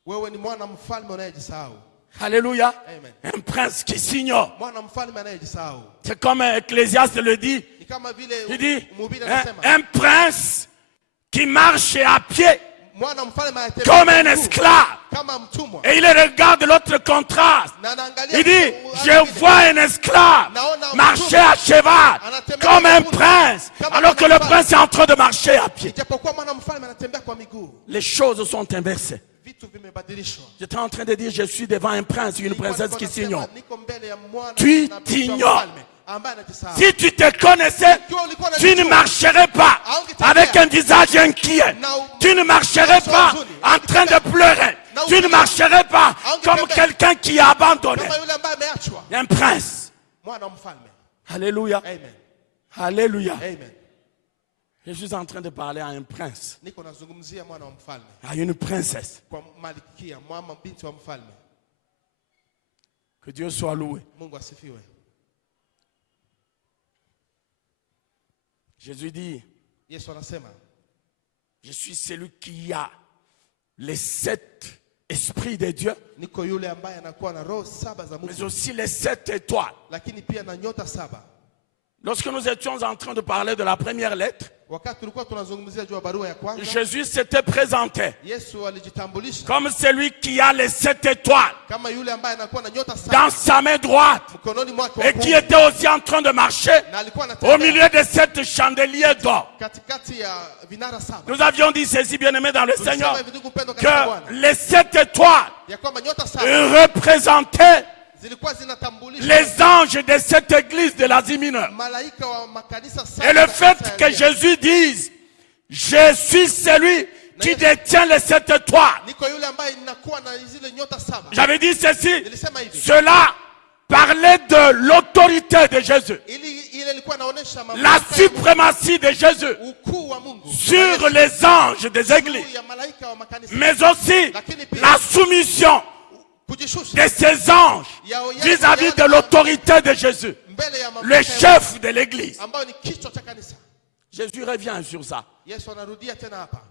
Wewe ni mwana mfalme unayejisahau. Alléluia. Amen. Un prince qui s'ignore. Mwana mfalme anayejisahau. C'est comme Ecclésiaste le dit. Ni kama vile Il dit, mhubiri un, anasema. un prince qui marche à pied Mwana mfalme anatembea comme un miguu, esclave. kama mtumwa. Et il regarde l'autre contraste. Na anaangalia Il dit, mtu je mwingine. vois un esclave marcher à cheval comme un prince, alors que le prince est en train de marcher à pied. Ijapokuwa mwana mfalme anatembea kwa miguu. Les choses sont inversées. Vitu vimebadilishwa. J'étais en train de dire, je suis devant un prince, une princesse qui s'ignore. Niko mbele ya mwana Tu na binti wa t'ignores. mfalme ambaye anajisahau. Si tu te connaissais, tu ne marcherais pas avec un visage inquiet. Tu ne marcherais pas en train de pleurer. Tu ne marcherais pas comme quelqu'un qui est abandonné. Kama yule ambaye ameachwa. Un prince. Mwana wa mfalme. Alléluia. Amen. Alléluia. Amen. Je suis en train de parler à un prince, Niko nazungumzia mwana wa mfalme. à une princesse. Kwa malikia, mama binti wa mfalme. Que Dieu soit loué. Mungu asifiwe. Jésus dit, Yesu anasema, je suis celui qui a les 7 esprits de Dieu, niko yule ambaye anakuwa na roho 7 za mais Mungu, aussi les 7 étoiles. lakini pia na nyota 7. Lorsque nous étions en train de parler de la première lettre, Wakati tulikuwa tunazungumzia juu ya barua ya kwanza, Jésus s'était présenté Yesu alijitambulisha comme celui qui a les 7 étoiles kama yule ambaye anakuwa na nyota 7 dans sa main droite mkononi mwake wa et qui kuume, était aussi en train de marcher na alikuwa au anatembea milieu de 7 chandeliers d'or. katikati ya vinara 7. Nous avions dit ceci, bien-aimé dans le Seigneur, Tulisema hivi ndugu mpendwa katika que Bwana, les 7 étoiles ya kwamba nyota 7 représentaient zilikuwa zinatambulisha les anges de cette église de l'Asie mineure. malaika wa makanisa 7. Et le fait que Jésus dise, je suis celui qui détient les 7 étoiles. Niko yule ambaye ninakuwa na zile nyota 7. J'avais dit ceci, Nilisema hivi. cela parlait de l'autorité de Jésus, Ile ilikuwa inaonyesha la mamlaka ya Mungu, suprématie de Jésus ukuu wa Mungu sur les anges des églises, juu ya malaika wa makanisa, mais aussi la soumission kujishusha de ces anges vis-à-vis de l'autorité de Jésus, mbele ya le mamlaka ya chef de l'église. Mungu, ambayo ni kichwa cha kanisa. Jésus revient sur ça. Yesu anarudia tena hapa.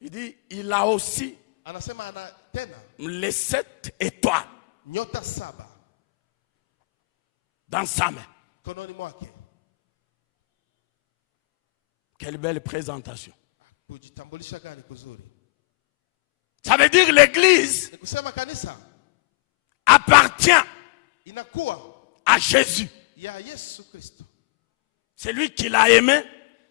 Il dit, il a aussi Anasema ana tena les 7 étoiles nyota 7 dans sa main. kononi mwake. Quelle belle présentation. Kujitambulisha gani kuzuri. Ça veut dire l'église Ni kusema kanisa appartient inakuwa à Jésus. ya Yesu Kristo. C'est lui qui l'a aimé.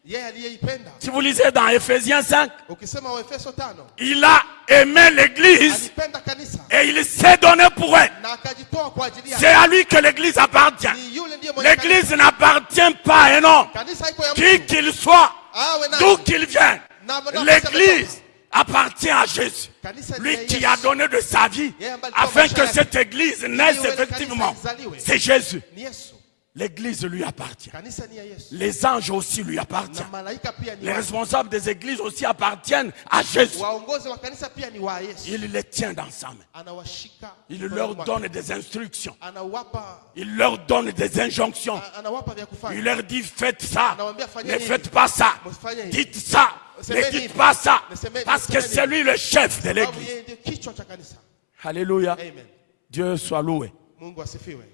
Yeye aliyeipenda. Si vous lisez dans Ephésiens 5, Ukisema Waefeso 5, il a aimé l'église alipenda kanisa et il s'est donné pour elle. na akajitoa kwa ajili C'est yake. à lui que l'église appartient. Ni yule ndiye mwenye L'église n'appartient pas à un homme, kanisa haiko ya qui mtu. qu'il soit, Awe nani. d'où qu'il vienne. Na L'église appartient à Jésus. kanisa ni Lui ya qui Yesu. a donné de sa vie afin que cette église naisse effectivement. C'est Jésus. Ni Yesu. L'église lui appartient. Kanisa ni ya Yesu. Les anges aussi lui Na appartiennent. malaika pia ni Les wa. responsables des églises aussi appartiennent à Jésus. Waongozi wa kanisa pia ni wa Yesu. Il les tient dans sa main. Anawashika. Il leur donne des instructions. Anawapa. Il leur donne des injonctions. Anawapa vya Il kufanya. leur dit faites ça. Anawambia fanyeni Ne hivi. faites pas ça. Msifanye hivi. Dites ça. Ne dites pas ça. Parce que c'est lui le chef de Sababu l'église. yeye ndiye kichwa cha kanisa. Alléluia. Amen. Dieu soit loué. Mungu asifiwe.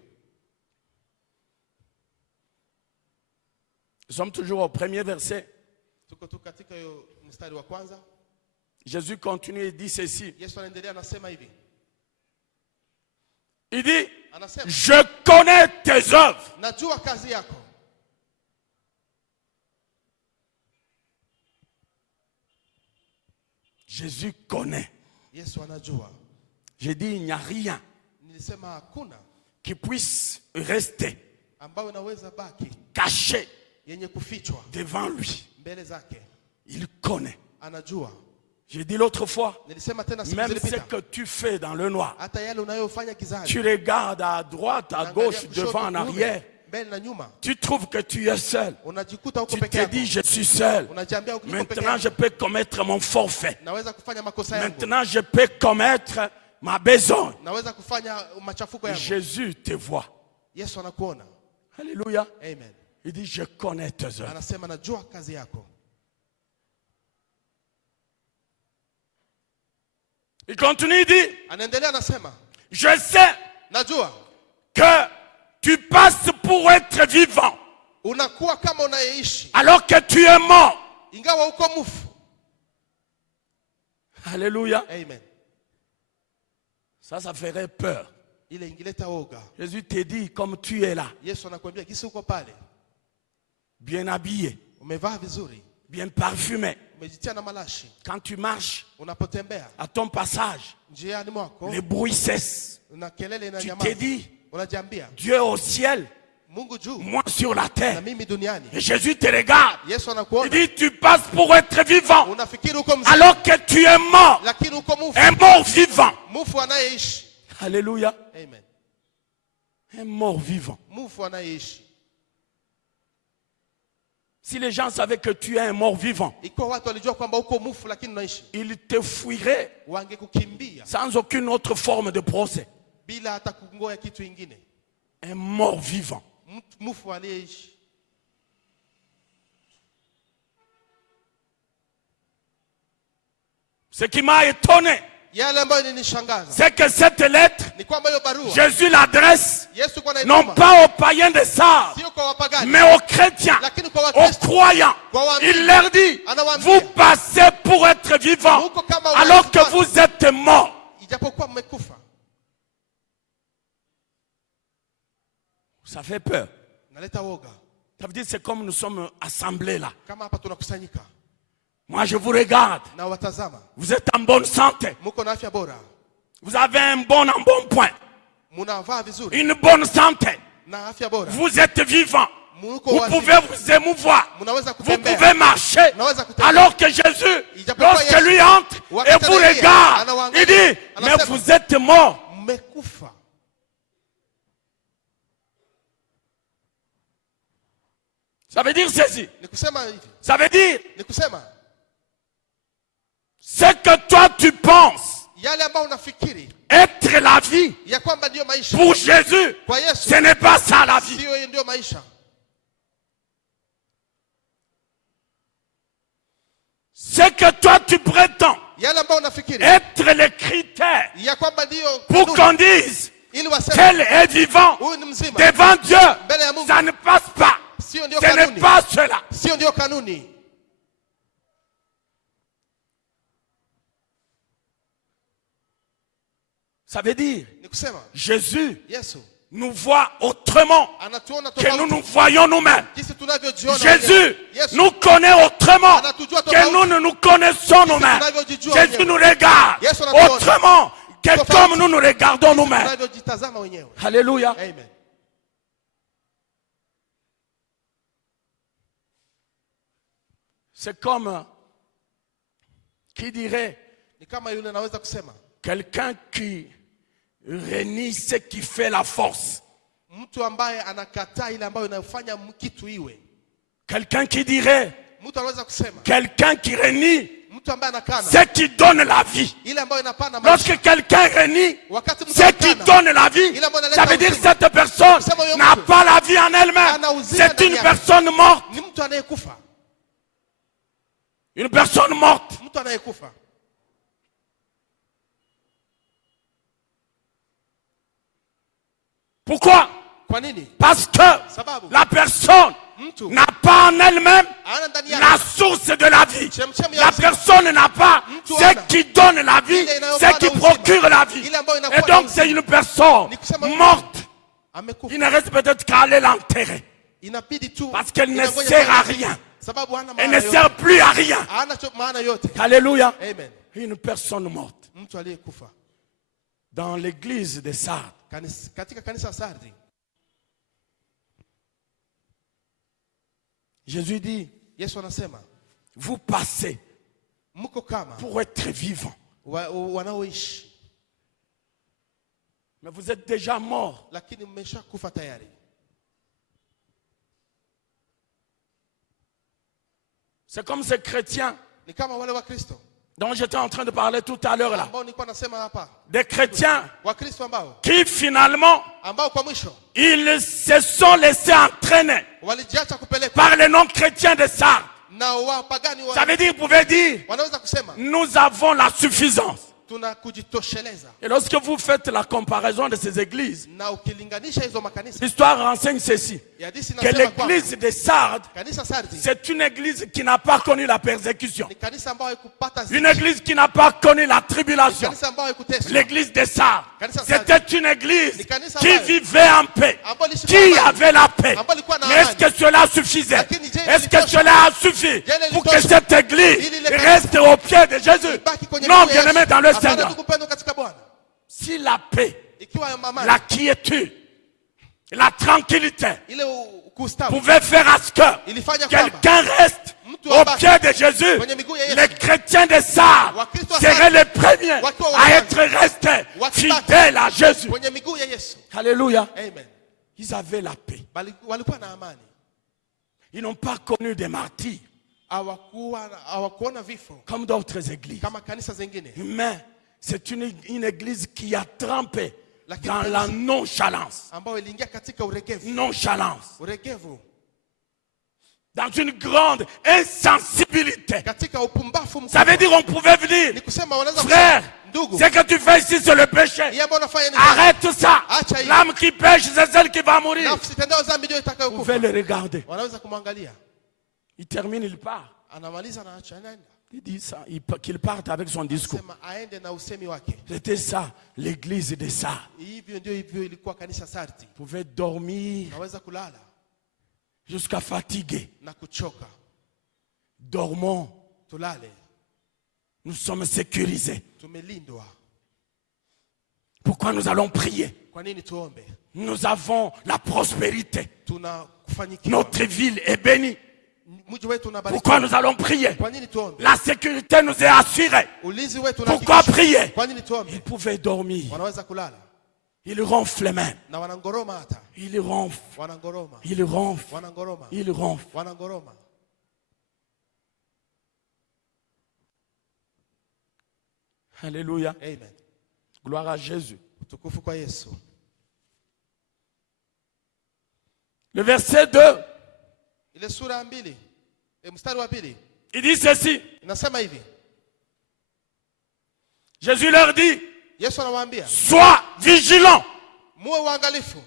Nous sommes toujours au premier verset. Tuko tu katika hiyo mstari wa kwanza. Jésus continue et dit ceci. Yesu anaendelea anasema hivi. Il dit, Anasema, je connais tes œuvres. najua kazi yako. Jésus connaît. Yesu anajua. J'ai dit, il n'y a rien Nilisema hakuna qui puisse rester ambayo inaweza baki caché yenye kufichwa devant lui. mbele zake. Il connaît. Anajua. J'ai dit l'autre fois, Nilisema tena siku même ce zilipita. que tu fais dans le noir, Hata yale unayofanya gizani. tu regardes à droite, à Unaangalia gauche, kushoto, devant, en kuume, arrière. mbele na nyuma. Tu trouves que tu es seul. Unajikuta huko Tu peke te yako. dis, je suis seul. Unajiambia uko peke Maintenant, je yako. peux commettre mon forfait. Naweza kufanya makosa yangu. Maintenant, je peux commettre ma besogne. Naweza kufanya machafuko yangu. Jésus te voit. Yesu anakuona. Alléluia. Amen. Il dit, je connais tes œuvres. Anasema najua kazi yako. Il continue, il dit, Anaendelea anasema, je sais najua que tu passes pour être vivant unakuwa kama unayeishi alors que tu es mort. ingawa uko mufu. Alléluia. Amen. Ça ferait peur. Ile ingileta oga. Jésus te dit, comme tu es là, Yesu anakuambia kisi uko pale, bien habillé, umevaa vizuri, bien parfumé. umejitia na malashi, Quand tu marches, unapotembea à ton passage, njiani mwako les bruits cessent. na kelele na Tu te nyamaza, dis, unajiambia Dieu au ciel, Mungu juu moi sur la na terre. mimi duniani. Et Jésus te regarde. Yesu Il anakuona, dit, tu passes pour être vivant unafikiri uko mzima alors que tu es mort. lakini uko mufu. Un mort vivant. Mufu anayeishi. Alléluia. Amen. Un mort vivant. Mufu anayeishi. Si les gens savaient que tu es un mort vivant, Iko watu walijua kwamba uko mufu lakini unaishi, ils te fuiraient wangekukimbia sans aucune autre forme de procès. bila hata kungoya kitu ingine. Un mort vivant. Mufu aliyeishi. Ce qui m'a étonné, Yale ambayo nilishangaza c'est que cette lettre, ni kwamba hiyo barua Jésus l'adresse Yesu kwa non naituma pas aux païens de Sardes, sio kwa wapagani mais aux chrétiens, lakini kwa aux Wakristo. croyants. Il leur dit, vous passez pour être vivants Muko kama alors que watu. vous êtes morts. Ijapokuwa mmekufa. Ça fait peur. Naleta woga. Ça veut dire c'est comme nous sommes assemblés là. Kama hapa tunakusanyika Moi je vous regarde. na watazama, Vous êtes en bonne santé. muko na afya bora, Vous avez un bon embonpoint. munavaa vizuri Une bonne santé. na afya bora, Vous êtes vivant. muko Vous wazi, pouvez vous émouvoir. munaweza Vous kutembea, pouvez marcher. munaweza kutembea. Alors que Jésus, lorsque lui entre et vous regarde, il dit, mais vous êtes morts. Mmekufa. Ça veut dire ceci. Ni kusema hivi, Ça veut dire, ni kusema ce que toi tu penses yale ambayo unafikiri être la vie ya kwamba ndio maisha pour Jésus, kwa Yesu, ce n'est pas ça la vie. sio hiyo ndio maisha. Ce que toi tu prétends Yale ambayo unafikiri être les critères ya kwamba ndio pour qu'on dise ili waseme qu'elle est vivant huyu ni mzima devant Dieu, mbele ya Mungu, ça ne passe pas. sio ndio Ce n'est kanuni, pas cela. sio ndio kanuni. Ça veut dire, Ni kusema Jésus Yesu nous voit autrement anatuona que nous tofauti nous voyons nous-mêmes. jinsi tunavyojiona Jésus wenyewe. Yesu nous connaît autrement anatujua que tofauti nous ne nous connaissons nous-mêmes. tunavyojijua Jésus wenyewe. nous regarde Yesu anatuona autrement que tofauti comme nous nous regardons nous-mêmes. tunavyojitazama wenyewe. Alléluia. Amen. C'est comme qui dirait Ni kama yule anaweza kusema quelqu'un qui renie ce qui fait la force. mtu ambaye anakataa ile ambayo inafanya kitu iwe. Quelqu'un qui dirait Mtu anaweza kusema quelqu'un qui renie mtu ambaye anakana ce qui donne la vie. ile ambayo inapana Lorsque maisha. quelqu'un renie Wakati mtu ce qui anakana donne la vie, ça veut dire que cette personne n'a pas la vie en elle-même. C'est une personne morte. ni mtu anayekufa. Une personne morte. Mtu anayekufa. Pourquoi? Kwa nini? Parce que Sababu la personne mtu n'a pas en elle-même ana ndani la yake source de la vie. chemchemi ya La uzima. personne n'a pas ce qui donne la vie, ce qui procure la vie. Ile ambayo Et inakuwa donc na c'est uzima. une personne Ni kusema huyu morte. amekufa. Il ne reste peut-être qu'à aller l'enterrer. Inabidi tu Parce qu'elle ne inangoja sert à sana. rien. Sababu hana Elle maana ne sert yote. plus à rien. Hana maana yote. Alléluia. Amen. Une personne morte. Mtu aliyekufa. Dans l'église de Sardes, Katika kanisa Sardi Jésus dit, Yesu anasema vous passez mko kama pour être vivant. wanaoishi Mais vous êtes déjà mort. lakini mmeshakufa tayari. C'est comme ces chrétiens Ni kama wale Wakristo dont j'étais en train de parler tout à l'heure là. ambao nilikuwa nasema hapa. Des chrétiens Wakristo ambao qui finalement, kwa mwisho ils se sont laissés entraîner walijiacha kupelekwa par les non-chrétiens de Sardes. na wapagani Ça veut dire, vous pouvez dire, wanaweza kusema nous avons la suffisance. tuna kujitosheleza. Et lorsque vous faites la comparaison de ces églises, Na ukilinganisha hizo makanisa l'histoire renseigne ceci, ya hadithi que inasema kwamba l'église de Sardes, kanisa Sardi c'est une église qui n'a pas connu la persécution. ni kanisa ambayo haikupata Une église qui n'a pas connu la tribulation. kanisa ambayo haikuteswa. L'église de Sardes, Kanisa c'était une église Ni kanisa qui ambayo vivait en paix, ambayo ilishika qui amani. avait la paix. Ambayo ilikuwa na Mais est-ce amani. que cela suffisait? Lakini je, Est-ce que ilitosha? cela a suffi Je, pour que ilitosha? cette église Ili ile reste au pied de Jésus? Baki kwenye Non, miguu ya bien-aimé Yesu. dans le Hapana, Seigneur. ndugu mpendwa katika Bwana. Si la paix, Ikiwa ya amani la quiétude, la tranquillité ile kustawi pouvait faire à ce que ilifanya kwamba quelqu'un reste mtu au abaki pied de Jésus, kwenye miguu ya Yesu. les chrétiens de Sardes Wakristo wa seraient Sardes les premiers wakiwa wa à kwanza. être restés Wakibaki fidèles à Jésus. kwenye miguu ya Yesu. Alléluia. Amen. Ils avaient la paix. Walikuwa na amani. Ils n'ont pas connu des martyrs Hawakuona vifo comme d'autres églises. kama kanisa zingine. Mais c'est une église qui a trempé Lakini dans la nonchalance. ambayo iliingia katika uregevu. Nonchalance. Uregevu. Dans une grande insensibilité. Katika upumbavu Ça veut mkubwa. dire qu'on pouvait venir. Ni kusema wanaweza Frère, kusema, ndugu, ce que tu fais ici, c'est le péché. yeye ambaye unafanya nini? Arrête ça. Acha hiyo. L'âme qui pêche, c'est celle qui va mourir. Nafsi itendao dhambi ndio Vous itakayokufa. pouvez le regarder. Wanaweza kumwangalia. Il termine, il part. Anamaliza na acha anaenda. Il dit ça, qu'il parte avec son discours. Sema aende na usemi wake. C'était ça, l'église de ça. Hivyo ilikuwa kanisa Sardi. Vous pouvez dormir Naweza kulala jusqu'à fatiguer. na kuchoka. Dormons, Tulale. nous sommes sécurisés. Tumelindwa. Pourquoi nous allons prier? Kwa nini tuombe? Nous avons la prospérité. Tunafanikiwa. Notre ville est bénie. Mji wetu unabarikiwa. Pourquoi nous allons prier? Kwa nini tuombe? La sécurité nous est assurée. Ulinzi wetu Pourquoi unahakikishwa. prier? Kwa nini tuombe? Ils pouvaient dormir. Wanaweza kulala Ils ronflent même. na wanangoroma hata. Ils ronflent. Wanangoroma. Ils ronflent. Wanangoroma. Ils ronflent. Wanangoroma. Alléluia. Amen. Gloire à Jésus. Utukufu kwa Yesu. Le verset 2, Ile sura ya 2, mstari wa 2 il dit ceci. inasema hivi. Jésus leur dit, Yesu anawaambia, sois vigilant. muwe waangalifu.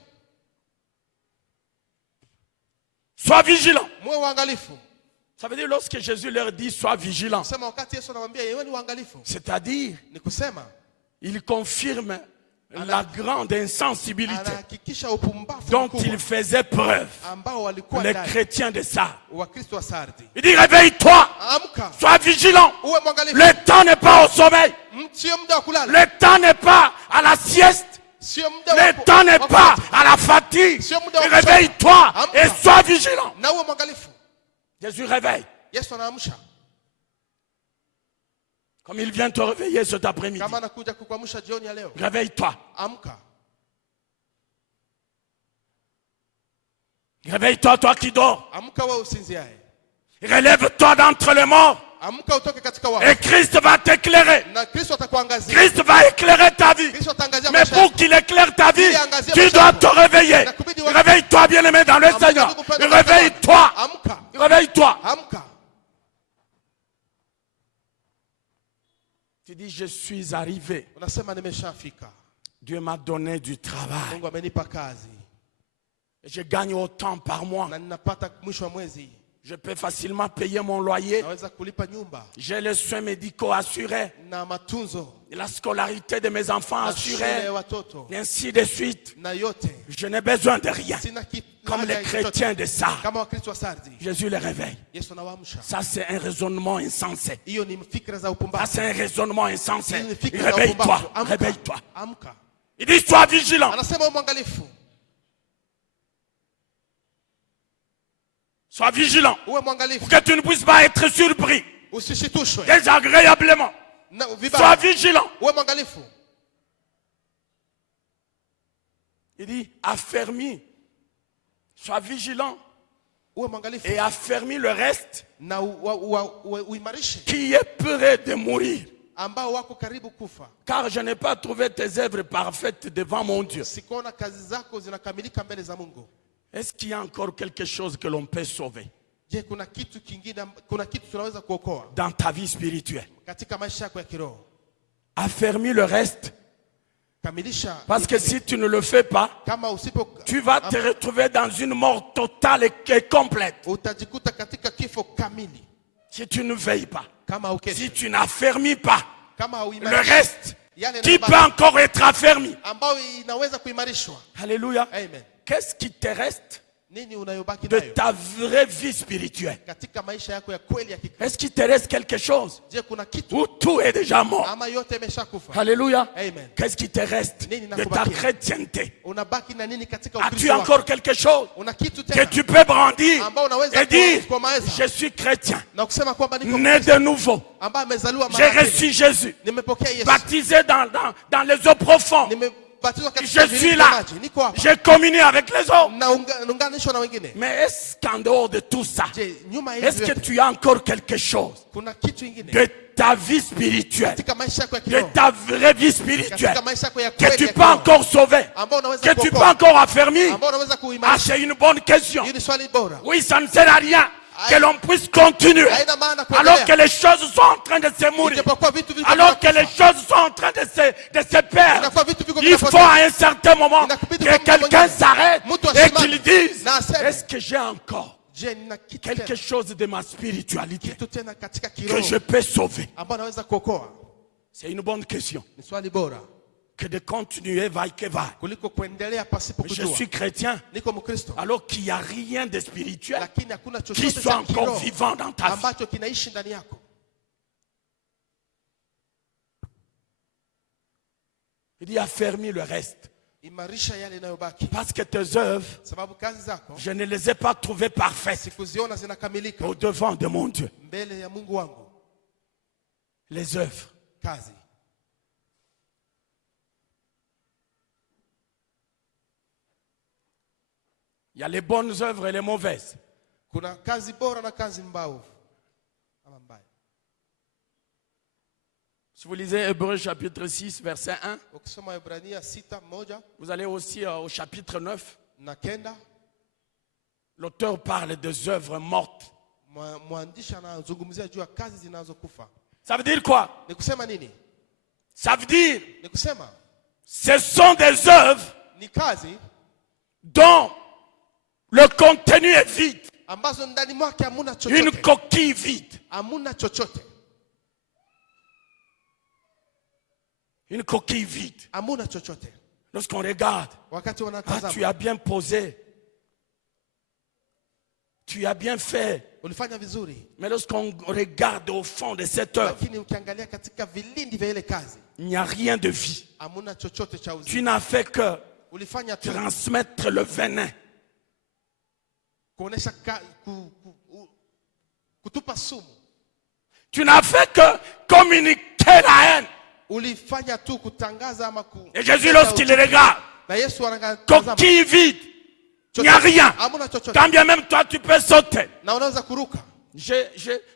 Sois vigilant. Muwe waangalifu. Ça veut dire lorsque Jésus leur dit, sois vigilant. Kusema wakati Yesu anawaambia yeye ni waangalifu. C'est-à-dire, Ni kusema il confirme la grande insensibilité anahakikisha upumbavu dont mkubwa ils faisaient preuve, ambao walikuwa les ndani chrétiens de Sardes. Wakristo wa Sardi. Il dit réveille-toi, Amka, sois vigilant. uwe mwangalifu. Le temps n'est pas au sommeil, Sio muda wa kulala. le temps n'est pas à la sieste, Sio muda wa le temps n'est pas à la fatigue. Réveille-toi et sois vigilant. na uwe mwangalifu. Jésus réveille, Yesu anaamsha comme il vient te réveiller cet après-midi. kama anakuja kukuamsha jioni ya leo. Réveille-toi, Amka, réveille-toi, toi qui dors. amka wewe usinziaye. Relève-toi d'entre les morts Amka utoke katika wafu. et Christ va t'éclairer. Na Kristo atakuangazia. Christ va éclairer ta vie. Kristo ataangazia Mais maisha pour yako. qu'il éclaire ta vie, tu dois te réveiller. Réveille-toi, bien-aimé dans le Seigneur. Réveille-toi. Amka, Réveille-toi. amka. Tu dis, je suis arrivé. Unasema nimeshafika. Dieu m'a donné du travail. Mungu amenipa kazi. Je gagne autant par mois. Na ninapata mwisho wa mwezi. Je peux facilement payer mon loyer. Naweza kulipa nyumba. J'ai les soins médicaux assurés. Na matunzo. La scolarité de mes enfants Na shule assurée. ya watoto. Et ainsi de suite. Na yote. Je n'ai besoin de rien. Sina kitu. Comme les chrétiens de ça. Kama Wakristo wa Sardi. Jésus les réveille. Yesu anawaamsha. Ça, c'est un raisonnement insensé. Hiyo ni fikra za Ça, upumbavu. c'est un raisonnement insensé. Hiyo ni fikra za Réveille-toi. upumbavu. Amka. Réveille-toi. Amka. Il dit, sois vigilant. Anasema uwe mwangalifu. Sois vigilant. Uwe mwangalifu. Pour que tu ne puisses pas être surpris Usishitushwe. désagréablement. Na Sois vibaya. vigilant. Uwe mwangalifu. Il dit, affermis. Sois vigilant. Uwe mwangalifu. Et affermis le reste Na uimarishe qui est prêt de mourir. ambao wako karibu kufa. Car je n'ai pas trouvé tes œuvres parfaites devant mon Dieu. Sikuona kazi zako zinakamilika mbele za Mungu. Est-ce qu'il y a encore quelque chose que l'on peut sauver Je, kuna kitu kingine, kuna kitu tunaweza kuokoa dans ta vie spirituelle? katika maisha yako ya kiroho? Affermis le reste. Kamilisha. Parce que si tu ne le fais pas, Kama usipo, tu vas te retrouver dans une mort totale et complète. utajikuta katika kifo kamili Si tu ne veilles pas, kama ukeshi. si tu n'affermis pas Kama le uimarishi reste yale qui peut yanayobaki, encore être affermi. ambao inaweza kuimarishwa. Alléluia. Amen. Qu'est-ce qui te reste Nini unayobaki de nayo ta vraie vie spirituelle? katika maisha yako ya kweli ya Kikristo? Est-ce qu'il te reste quelque chose Je, kuna kitu où tout est déjà mort? ama yote imeshakufa? Alléluia. Amen. Qu'est-ce qui te reste de ta chrétienté? Unabaki na nini katika As-tu Ukristo wako? encore quelque chose Una kitu que tena tu peux brandir ambao unaweza et dire, kukomeza je suis chrétien, na kusema kwamba niko né de nouveau, ambaye amezaliwa j'ai mara reçu pili. Jésus, Nimepokea Yesu. baptisé dans les eaux profondes. Nimebatizwa Je katika suis vilindi là, vya maji. Niko hapa. j'ai communié avec les eaux. Naunganishwa na wengine. Mais est-ce qu'en dehors de tout ça, Je, nyuma ya est-ce hivi que yote, tu as encore quelque chose kuna kitu ingine de ta vie spirituelle, katika maisha yako ya de kiroho, ta vraie vie spirituelle, katika maisha yako ya que kweli tu ya peux kiroho, encore sauver, ambao unaweza que tu peux kuokoa, encore affermir? ambao unaweza Ah, kuimarisha? c'est une bonne question. Hili ni swali bora. Oui, ça ne sert à rien que l'on puisse continuer Haina maana alors que kuendelea. les choses sont en train de se mourir, Ijapokuwa vitu viko alors que les vinakufa. choses sont en train de se perdre. Inakuwa vitu viko Il faut vinapotea. à un certain moment Inakubidi que kwa muda quelqu'un mwingine, s'arrête mtu et asimame qu'il dise, na aseme, est-ce que j'ai encore Je, nina kitu quelque tena, chose de ma spiritualité kitu tena katika que kiroho je peux sauver? ambao naweza kuokoa? C'est une bonne question. Ni swali bora Que de continuer vaille que vaille. kuliko kuendelea pasipo Je kujua. suis chrétien Niko Mkristo alors qu'il n'y a rien de spirituel lakini hakuna qui chochote soit cha encore kiroho vivant dans ta vie. ambacho kinaishi ndani yako. Il dit affermis le reste. Imarisha yale yanayobaki, Parce que tes œuvres, sababu kazi zako je ne les ai pas trouvées parfaites sikuziona zinakamilika au devant de mon Dieu. mbele ya Mungu wangu. Les œuvres. Kazi Il y a les bonnes œuvres et les mauvaises. kuna kazi bora na kazi mbovu ama mbaya. Si vous lisez Hébreux chapitre 6, verset 1, Ukisoma Ibrania 6:1 vous allez aussi au chapitre 9. na 9, L'auteur parle des œuvres mortes. mwandishi anazungumzia juu ya kazi zinazokufa. Ça veut dire quoi? Ni kusema nini? Ça veut dire, Ni kusema ce sont des œuvres ni kazi dont le contenu est vide. ambazo ndani mwake hamuna Une chochote, coquille vide. hamuna chochote. Une coquille vide. Hamuna chochote. Lorsqu'on regarde, Wakati ah, wanatazama, tu as bien posé. Tu as bien fait. ulifanya vizuri. Mais lorsqu'on regarde au fond de cette œuvre, Lakini ukiangalia katika vilindi vya ile kazi, il n'y a rien de vie. hamuna chochote cha Tu uzima. n'as fait que Ulifanya tu transmettre le venin. kuonesha kutupa sumu. Tu n'as fait que communiquer la haine. Ulifanya tu kutangaza ama Et Jésus, lorsqu'il regarde, na Yesu anatazama, coquille vide, il n'y a rien. hamuna chochote. Quand bien même toi, tu peux sauter. Na unaweza kuruka.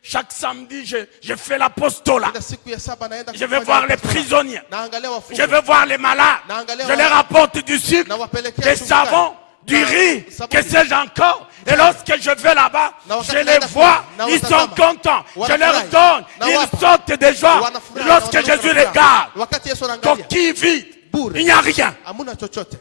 Chaque samedi, je fais l'apostolat. Kila siku ya saba naenda Je vais kufanya voir les apostola. prisonniers. Naangalia wafungwa. Je vais voir les malades. Je leur apporte du sucre, des savons, du riz, que sais-je encore. Et lorsque je vais là-bas, je les vois, ils sont contents. Je leur donne, ils sautent de joie. Lorsque Jésus regarde, Wakati Yesu anaangalia, coquille vide, il n'y a rien. hamuna chochote.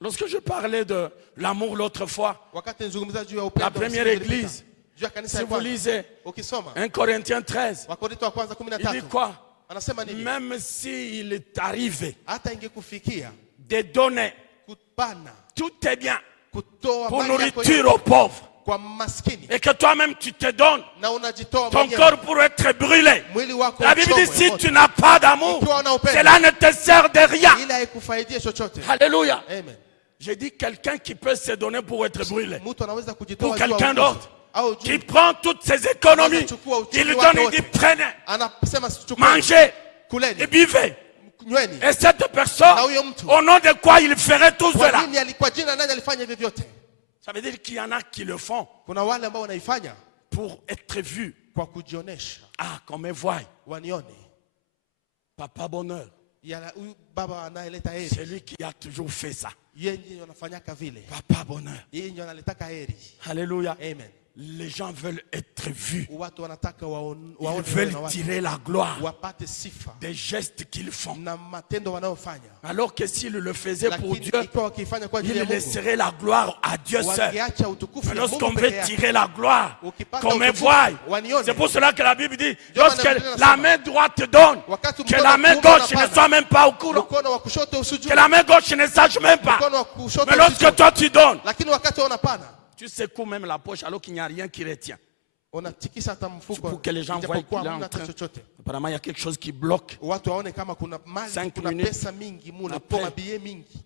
Lorsque je parlais de l'amour l'autre fois, Wakati nizungumza juu ya upendo, la première église, juu ya kanisa si ya vous kwanza, lisez ukisoma 1 Corinthiens 13, Wakorintho wa kwanza il dit 13, quoi? anasema nini? Même s'il est arrivé Hata ingekufikia de donner, kupana, tout est bien, kutoa pour mali yako nourriture yote aux pauvres, kwa maskini, et que toi-même tu te donnes na unajitoa ton mwenyewe, corps pour être brûlé. mwili wako La Bible dit, uchomwe si moto. tu n'as pas d'amour, Ikiwa una upendo, cela ne te sert de rien. ila haikufaidie chochote. Alléluia. Amen. J'ai dit quelqu'un qui peut se donner pour être brûlé. Mtu anaweza Pour kujitoa juu ya quelqu'un ujuzi, d'autre au qui juu, prend toutes ses économies, il lui donne, il dit prenez, anasema chukua, mangez et kuleni, buvez. nyweni. Et cette personne, au nom de quoi il ferait tout Kwa cela? nini kwa jina nani alifanya hivyo vyote? Ça veut dire qu'il y en a qui le font Kuna wale ambao wanaifanya pour être vus. kwa kujionesha, Ah, qu'on me voie. wanione. Papa bonheur, Yala huyu baba anayeleta heri, c'est lui qui a toujours fait ça. yeye ndiye anafanyaka vile, Papa bonheur. yeye ndiye analetaka heri. Alléluia. Amen. Les gens veulent être vus. Watu wanataka Ils waone veulent na watu, tirer la gloire wapate sifa des gestes qu'ils font. na matendo wanayofanya. Alors que s'ils le faisaient pour Lakini Dieu, ikiwa wakifanya kwa ajili ils ya Mungu, laisseraient la gloire à Dieu seul. wangeacha utukufu Mais ya lorsqu'on Mungu veut peke yake. tirer la gloire, Ukipata qu'on me utukufu, voie, wanione. c'est pour cela que la Bible dit, Ndio maana lorsque Biblia la inasema, main droite donne, wakati que mkono la wa main kuume gauche ne unapana, soit même pas au courant, mkono wa kushoto usijue, que la main gauche ne sache même pas. mkono wa kushoto Mais lorsque usijue. toi tu donnes, Lakini wakati unapana, tu secoues même la poche alors qu'il n'y a rien qui retient. unatikisa hata mfuko Pour que les gens voient ijapokuwa qu'il est en hamna hata train. chochote. Apparemment, il y a quelque chose qui bloque. Watu waone kama kuna mali, 5 kuna minutes. pesa mingi mule, Après. kwa billet mingi.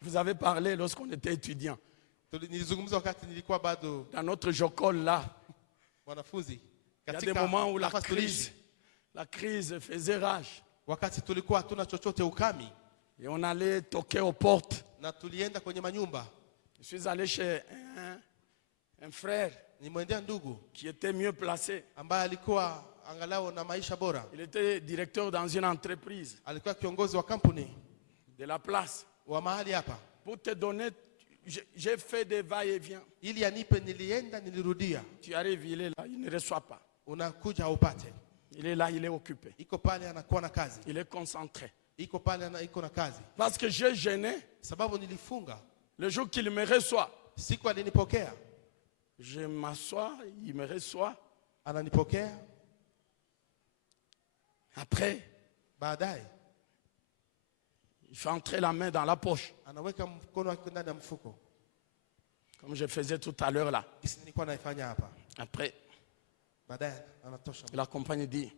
Vous avez parlé lorsqu'on était étudiant. Nilizungumza wakati nilikuwa bado Dans notre jocole là, mwanafunzi, il y a des katika moments où nafasi tuliishi, la crise faisait rage. wakati tulikuwa hatuna chochote ukami, Et on allait toquer aux portes. na tulienda kwenye manyumba. Je suis allé chez un frère Nimwendea ndugu qui était mieux placé. ambaye alikuwa angalau na maisha bora, Il était directeur dans une entreprise alikuwa kiongozi wa kampuni de la place. wa mahali hapa. Pour te donner, j'ai fait des va-et-vient. Ili anipe, nilienda nilirudia. Tu arrives, il est là, il ne reçoit pas. Unakuja haupate, Il est là, il est occupé. iko pale anakuwa na kazi, Il est concentré. iko pale iko na kazi. Parce que j'ai gêné, Sababu nilifunga, le jour qu'il me reçoit, siku alinipokea, je m'assois, il me reçoit. ananipokea. Après, Baadaye il fait entrer la main dans la poche, anaweka mkono wake ndani ya mfuko, comme je faisais tout à l'heure là. kisi nilikuwa naifanya hapa. Après, Baadaye anatosha, la compagne dit,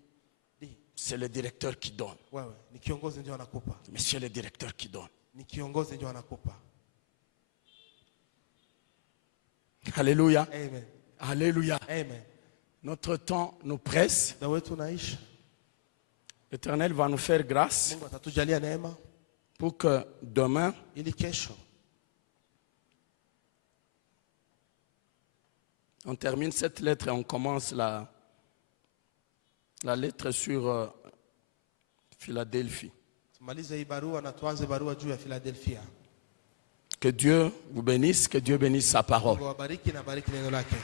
c'est le directeur qui donne. wewe ni kiongozi ndio anakupa, Monsieur le directeur qui donne. ni kiongozi ndio anakupa. Alléluia. Amen, Alléluia. amen. Notre temps nous presse. Na wetu unaishi, L'Éternel va nous faire grâce Mungu atatujalia neema pour que demain, ili kesho on termine cette lettre et on commence la lettre sur Philadelphie. tumalize hii barua na tuanze barua juu ya Philadelphia. Que Dieu vous bénisse, que Dieu bénisse sa parole. Mungu awabariki na bariki neno lake.